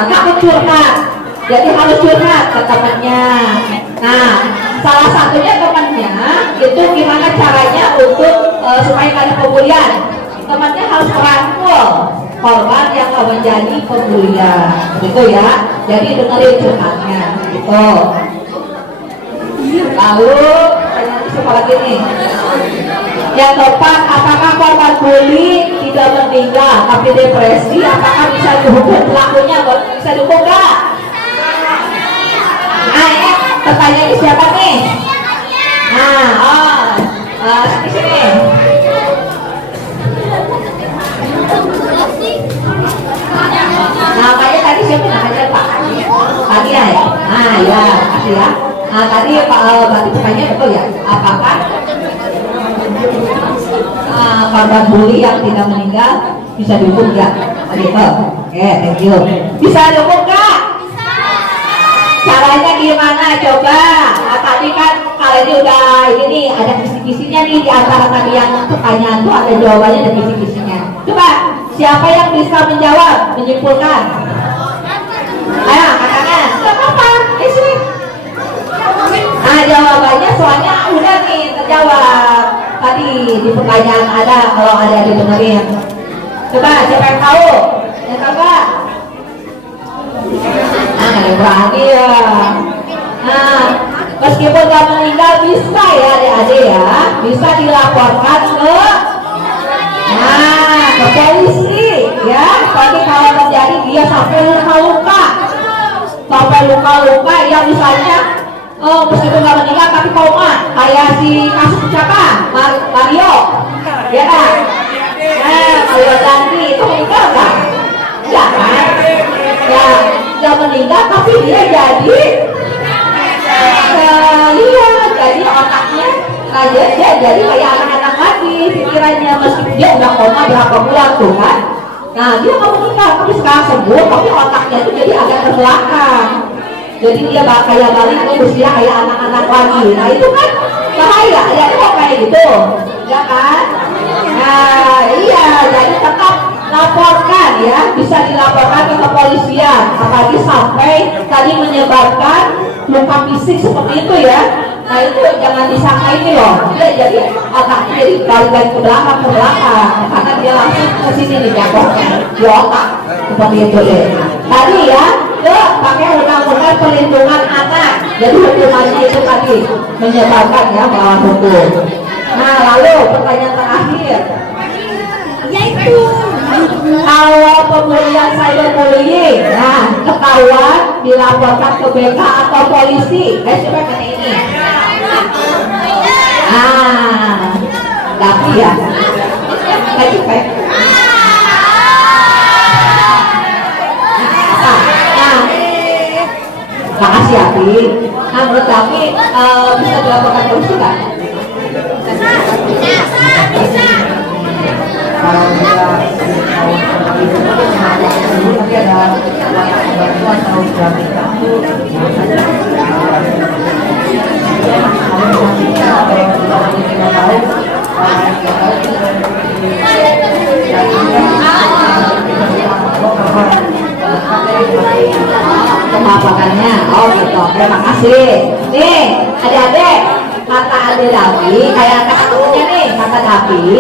takut curhat. Jadi harus curhat ke temannya. Nah, salah satunya temannya itu gimana caranya untuk supaya nggak ada pembulian. Temannya harus merangkul korban yang menjadi pembulian, gitu ya. Jadi dengerin curhatnya, gitu. Lalu siapa lagi nih? Yang keempat, apakah korban bully tidak meninggal tapi depresi? Apakah bisa dihukum pelakunya? Bisa dihukum nggak? Nah, ini pertanyaannya siapa nih? Nah, di sini. Nah, kayak tadi siapa namanya Pak? Tadi ya? Nah, ya, kasih ya. Nah, tadi Pak berarti pertanyaan betul ya? Apakah korban bully yang tidak meninggal bisa dihukum nggak? Gitu. Oke, thank you. Bisa dihukum nggak? Caranya gimana coba? Nah, tadi kan kalau ini udah ini nih ada kisi-kisinya nih di antara tadi yang pertanyaan tuh ada jawabannya dan kisi-kisinya. Coba siapa yang bisa menjawab, menyimpulkan? Ayo, katakan. Gak apa-apa, sini. Nah, jawabannya soalnya udah nih terjawab. Tadi di pertanyaan ada, kalau ada dibenerin. Coba siapa yang tahu? Yang tahu nggak? Nah, yang berani ya. Nah, meskipun gak meninggal bisa ya adik-adik ya, bisa dilaporkan ke polisi ya. Tapi kalau terjadi dia sampai luka-luka ya, misalnya Oh, meskipun nggak meninggal tapi koma, kayak si kasus siapa? Mario, ya kan? Mario Dandi itu meninggal kan? Ya kan? Ya, nggak meninggal tapi dia jadi, iya, jadi otaknya, dia jadi kayak anak-anak lagi pikirannya meskipun dia udah koma berapa bulan tuh kan? Nah, dia nggak meninggal tapi sekarang sembuh, tapi otaknya itu jadi agak terbelakang. Jadi dia kayak balik ke usia kayak anak-anak lagi. Nah itu kan bahaya, ya kok kayak gitu, ya kan? Nah iya, jadi tetap laporkan ya, bisa dilaporkan ke kepolisian, apalagi sampai tadi menyebabkan luka fisik seperti itu ya. Nah itu jangan disangka ini loh, dia jadi otaknya jadi balik ke belakang karena dia langsung ke sini dijatuhkan di otak seperti itu deh. Tadi ya, pakai undang-undang perlindungan anak, jadi hukumannya itu tadi menyebabkan ya melawan hukum. Nah lalu pertanyaan terakhir, yaitu kalau pembulian cyberbullying, nah ketahuan dilaporkan ke BK atau polisi, coba kata ini. Nah, tapi ya, kayak cepet. Makasih ya, Pi. Nah, menurut kami bisa dilaporkan polisi nggak? Tapi ada bantuan atau pemapakannya. Oh gitu, terima kasih. Nih adik-adik, kata Ade Davi, kayak kata-katanya nih, kata Davi,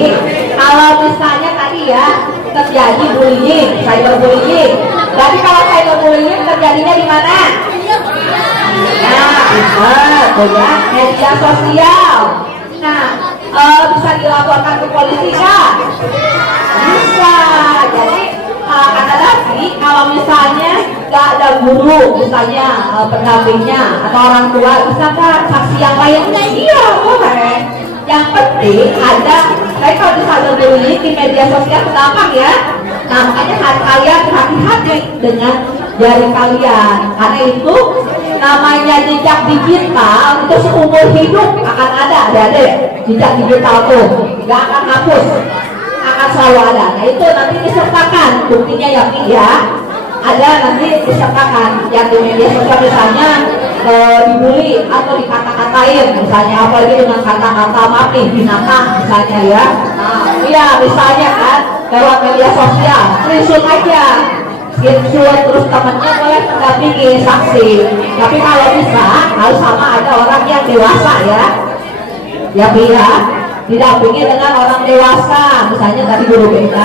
kalau misalnya tadi ya terjadi bullying, cyberbullying, berarti kalau cyberbullying terjadinya di mana? Nah, betul ya, media sosial. Nah, bisa dilaporkan ke polisi nggak? Bisa. Jadi kata Davi, kalau misalnya nggak ada guru, misalnya pendampingnya atau orang tua, bisa kan saksi yang lainnya? Iya, boleh. Yang penting ada, tapi kalau misalnya bullying di media sosial gampang ya. Nah makanya kalian hati-hati dengan jari kalian, karena itu namanya jejak digital itu seumur hidup akan ada, jejak digital tuh nggak akan hapus, akan selalu ada. Nah itu nanti disertakan buktinya ya, ada nanti disertakan yang di media sosial misalnya dibully atau dikata-katain misalnya, apalagi dengan kata-kata maaf nih, binatang misalnya ya. Nah iya misalnya kan lewat media sosial, screenshot aja, screenshot terus temennya boleh mendampingi saksi, tapi kalau bisa harus sama ada orang yang dewasa ya, didampingi dengan orang dewasa, misalnya tadi guru BK.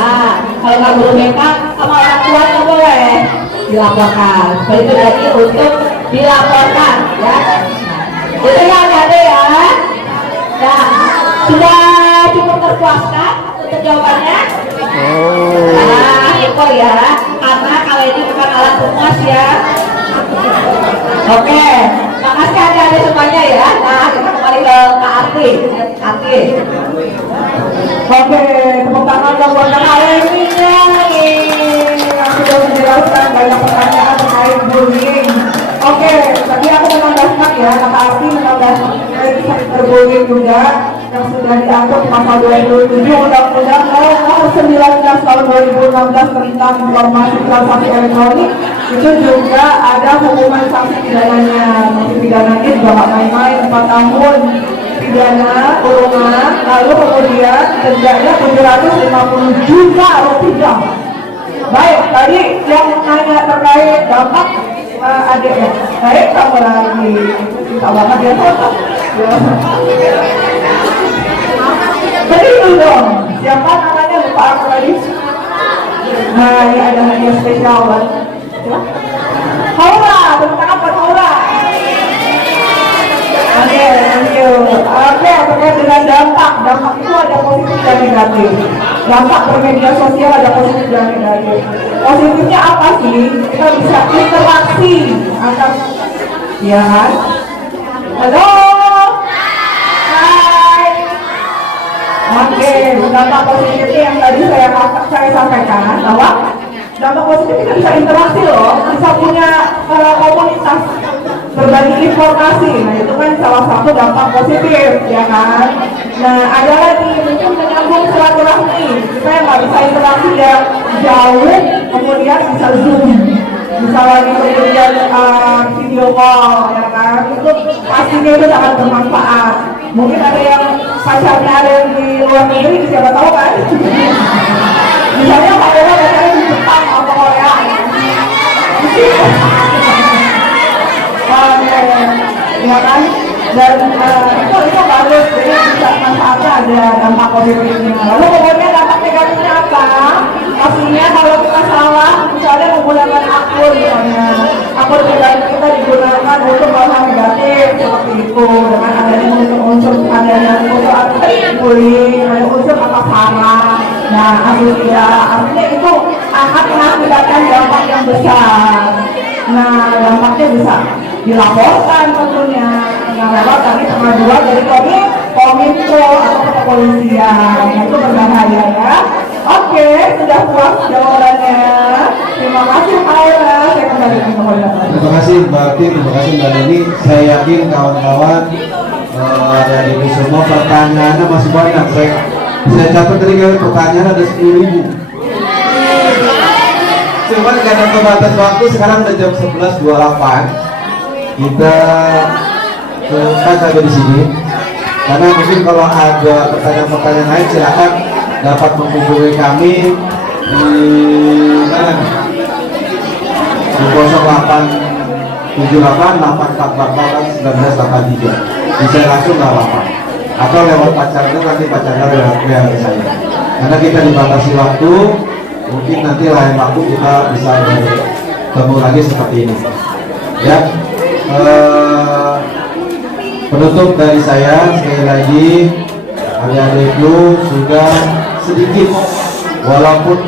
Kalau nggak guru BK sama orang tua nggak boleh dilaporkan. Seperti itu, jadi untuk dilaporkan ya. Itu ya ada ya. Nah, sudah cukup terpuaskan untuk jawabannya? Nah, itu ya. Karena kalau ini bukan alat pemuas ya. Oke, makasih adik-adik semuanya ya. Nah, kita kembali ke Kak Arti. Oke, tepuk tangan dong buat Kak Aleminya nih yang sudah menjelaskan banyak pertanyaan terkait bullying. Oke, tadi aku menambahkan ya, Kak Arti menambahkan cyberbullying juga yang sudah diatur pasal 27 Undang-Undang Nomor 19 Tahun 2016 tentang informasi transaksi elektronik. Itu juga ada hukuman sanksi pidananya. Sanksi pidananya juga nggak main-main, 4 tahun pidana kurungan, lalu kemudian dendanya 750 juta rupiah. Baik, tadi yang nanya terkait dampak adik ya. Baik, kamu lagi kita banget ya foto. Begitu dong. Siapa namanya, lupa aku tadi. Nah, ini ada hadiah spesial banget. Haura, tepuk tangan buat Haura. Oke, thank you. Oke, terkait dengan dampak itu ada positif dan negatif. Dampak bermedia sosial ada positif dan negatif. Positifnya apa sih? Kita bisa interaksi antar, ya kan? Halo. Hai. Oke, dampak positif yang tadi saya sampaikan bahwa dampak positif kita bisa interaksi loh, bisa punya komunitas, berbagi informasi. Nah itu kan salah satu dampak positif, ya kan? Nah ada lagi mungkin menyambung silaturahmi. Saya nggak bisa interaksi yang jauh, kemudian bisa zoom, bisa lagi kemudian video call, ya kan? Itu pastinya itu sangat bermanfaat. Mungkin ada yang pacarnya ada yang di luar negeri, siapa tahu kan? Misalnya Pak Dewa pacarnya di Jepang atau Korea. Ya kan? Dan itu bagus, jadi bisa manfaatnya ada dampak positifnya. Lalu kemudian dampak negatifnya apa? Pastinya kalau kita salah, misalnya menggunakan akun misalnya, akun pribadi kita digunakan untuk hal negatif seperti itu, dengan adanya unsur adanya bullying, ada unsur apa salah. Nah, artinya itu akan mengakibatkan dampak yang besar. Nah, dampaknya bisa dilaporkan tentunya. Nah, lewat tadi pengaduan dari kominfo atau kepolisian. Itu berbahaya ya. Oke, sudah puas jawabannya. Terima kasih Haira. Saya kembali ke moderator. Terima kasih Mbak Tim, terima kasih Mbak Deni. Saya yakin kawan-kawan dari ini semua pertanyaannya masih banyak. Saya catat tadi kali pertanyaan ada 10.000. Cuman karena terbatas waktu sekarang udah jam 11.28. Kita kan sampai di sini. Karena mungkin kalau ada pertanyaan-pertanyaan lain silakan dapat menghubungi kami di mana? Di 0878 1983. Bisa langsung nggak apa-apa. Atau lewat pacarnya, nanti pacarnya lewat saya. Karena kita dibatasi waktu, mungkin nanti lain waktu kita bisa bertemu lagi seperti ini. Ya. Penutup dari saya sekali lagi, adik-adikku sudah sedikit, walaupun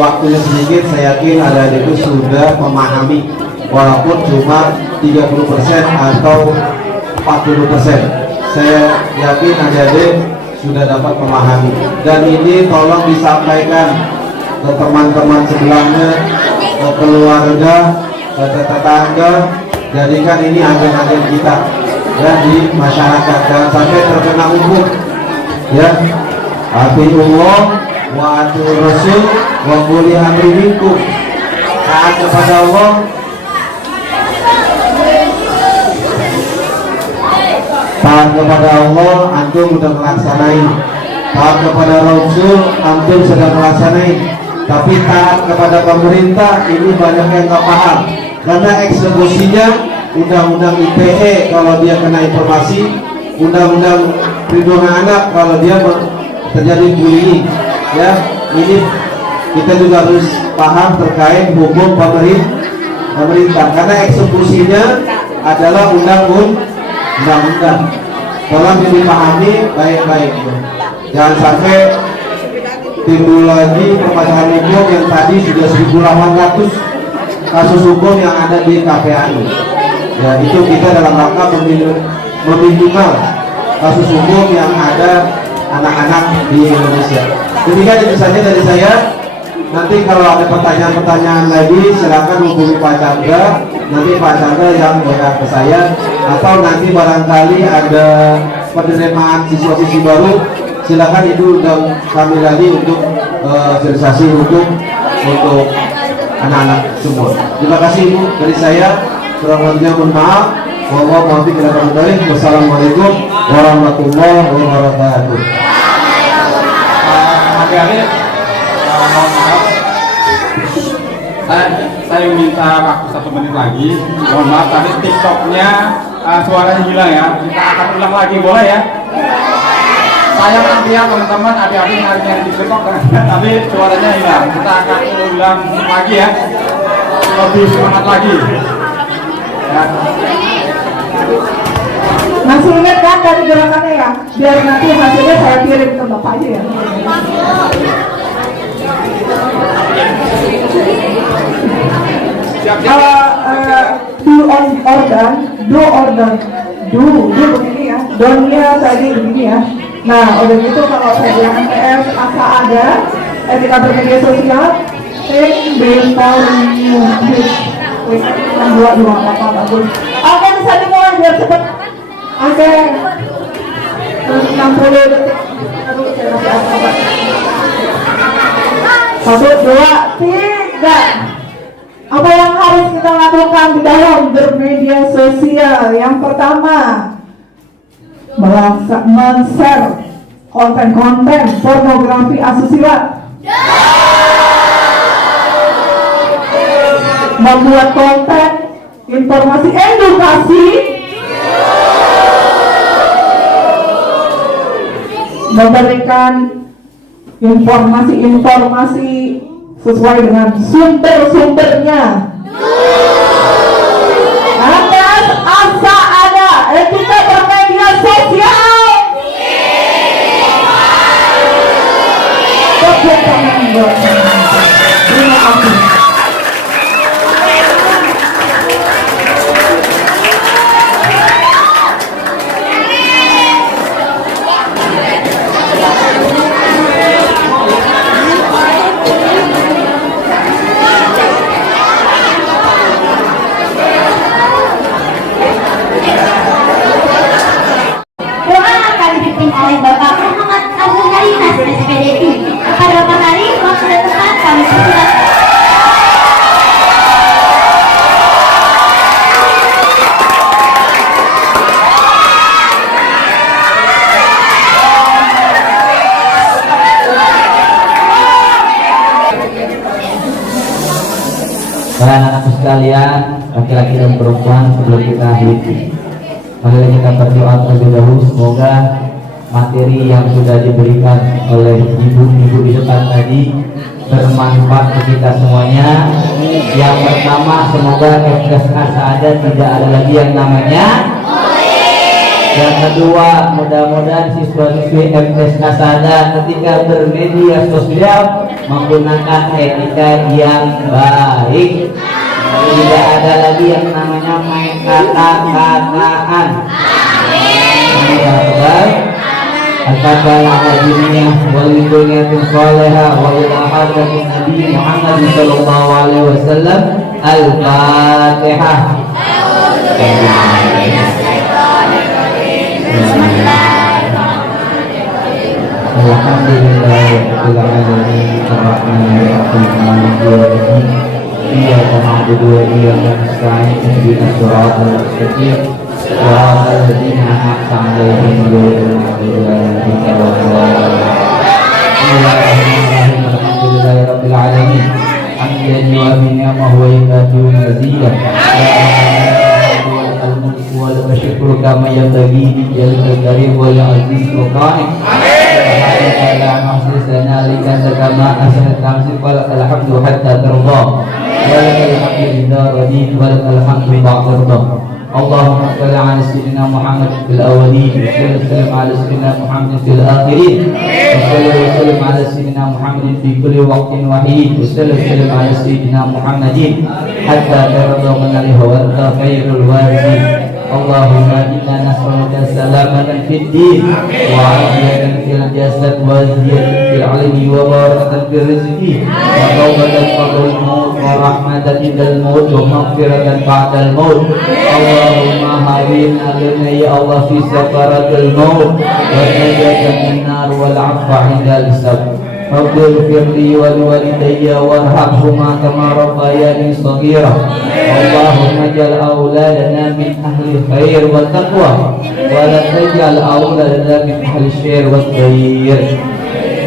waktunya sedikit, saya yakin adik-adikku sudah memahami, walaupun cuma 30% atau 40%. Saya yakin adik-adik sudah dapat memahami, dan ini tolong disampaikan ke teman-teman sebelahnya, ke keluarga, ke tetangga. Jadikan ini agen-agen kita ya di masyarakat, jangan sampai terkena hukum ya. Atiullah wa atur rasul wa quli amri minkum. Taat kepada Allah, taat kepada Allah, antum sudah melaksanain. Taat kepada Rasul, antum sedang melaksanain. Tapi taat kepada pemerintah ini banyak yang nggak paham. Karena eksekusinya undang-undang ITE kalau dia kena informasi, undang-undang perlindungan anak kalau dia terjadi bullying, ya. Ini kita juga harus paham terkait hukum pemerintah. Karena eksekusinya adalah undang-undang. Tolong dipahami baik-baik. Jangan sampai timbul lagi permasalahan hukum yang tadi sudah 1.800 kasus hukum yang ada di KPAI. Ya, itu kita dalam rangka meminimal kasus hukum yang ada anak-anak di Indonesia. Demikian itu saja dari saya. Nanti kalau ada pertanyaan-pertanyaan lagi silakan hubungi Pak Chandra. Nanti Pak Chandra yang WA ke saya, atau nanti barangkali ada penerimaan siswa-siswi baru, silakan itu undang kami lagi untuk sosialisasi hukum untuk anak-anak semua. Terima kasih Ibu dari saya. Kurang lebihnya mohon maaf. Wassalamualaikum warahmatullahi wabarakatuh. Adik-adik, mohon maaf. Saya minta waktu 1 menit lagi. Mohon maaf tadi TikToknya suaranya hilang ya. Kita akan ulang lagi, boleh ya? Saya nanti ya teman-teman, adik-adik nyari di TikTok tapi suaranya hilang. Kita akan ulang lagi ya. Lebih semangat lagi. Ya. Masih ingat kan dari gerakannya ya? Biar nanti hasilnya saya kirim ke Bapak aja ya. Do or begini ya, donnya tadi begini ya. Nah, udah gitu kalau saya bilang MTS asal ada etika bermedia sosial, think before you hit. Dua apa bagus. Oke, bisa dimulai biar cepet. Oke. 60 detik. Aduh, saya masih apa? 1, 2, 3. Apa yang harus kita lakukan di dalam bermedia sosial? Yang pertama, men-share konten-konten pornografi asusila, membuat konten informasi edukasi, memberikan informasi-informasi sesuai dengan sumber-sumbernya. Asa ada etika bermedia sosial. Tepuk tangan buat saya. Terima kasih. Doa akan dipimpin oleh Bapak Muhammad Abdul Halimas, SPDI. Pada Bapak hari, waktu dan tempat kami persilakan. Para anak-anak sekalian, laki-laki dan perempuan, sebelum kita akhiri, mari kita berdoa terlebih dahulu. Semoga materi yang sudah diberikan oleh ibu-ibu di depan tadi bermanfaat bagi kita semuanya. Yang pertama, semoga FKS ada tidak ada lagi yang namanya. Yang kedua, mudah-mudahan siswa-siswi FKS ada ketika bermedia sosial menggunakan etika yang baik. Tidak ada lagi yang namanya main kata-kataan. Al-Fatihah al-Dunia wal-Dunia Soleha wal-Hadatin Nabi Muhammad sallallahu alaihi wasallam. Al-Fatihah. Alhamdulillahirabbil alamin arrahmanirrahim maliki yaumiddin iyyaka na'budu wa iyyaka nasta'in ihdinas siratal mustaqim siratal ladzina an'amta 'alaihim ghairil maghdubi 'alaihim waladdallin. Alhamdulillahirabbil alamin hamdan yu'affi ni'amahu wa yukafi mazidah. Wal syukru kama yanbaghi lijalil karim wal aziz wa qa'im. Alhamdu hatta tarda walakal hamdu idza radit walakal hamdu ba'da rida. Allahumma shalli ala sayyidina Muhammad fil awwalin wa sallim ala sayyidina Muhammad fil akhirin wa sallim ala sayyidina Muhammad fi kulli waqtin wa hin wa sallim ala sayyidina Muhammadin hatta tarda man wa anta khairul warithin. Allahumma inna nas'aluka salamatan fid din wa afiyatan fil jasad wa ziyadatan fil ilmi wa barakatan fil rizqi wa tawbatan qabla al-maut wa rahmatan indal maut wa maghfiratan ba'da al-maut. Allahumma hawwin alaina ya Allah fi sakaratil maut wa najatan min nar wal 'afwa 'inda al-hisab. Rabbil firli wal walidayya warhamhuma kama rabbayani shaghira. Allahumma ja'al auladana min ahli khair wa taqwa wa la taj'al auladana min ahli syarr wa khair.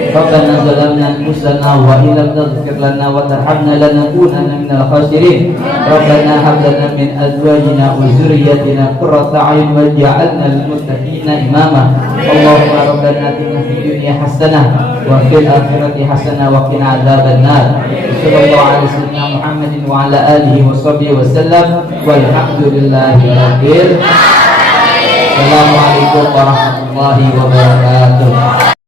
Rabbana zalamna anfusana wa illam taghfir lana wa tarhamna lanakunanna minal khasirin. Rabbana hab lana min azwajina wa dhurriyyatina qurrata a'yun waj'alna lil muttaqina imama. Allahumma rabbana atina fid dunya hasanah wa fil akhirati hasanah wa qina adzabannar. Sallallahu alaihi wasallam Muhammadin wa ala alihi wa sahbihi wasallam walhamdulillahi rabbil alamin. Assalamualaikum warahmatullahi wabarakatuh.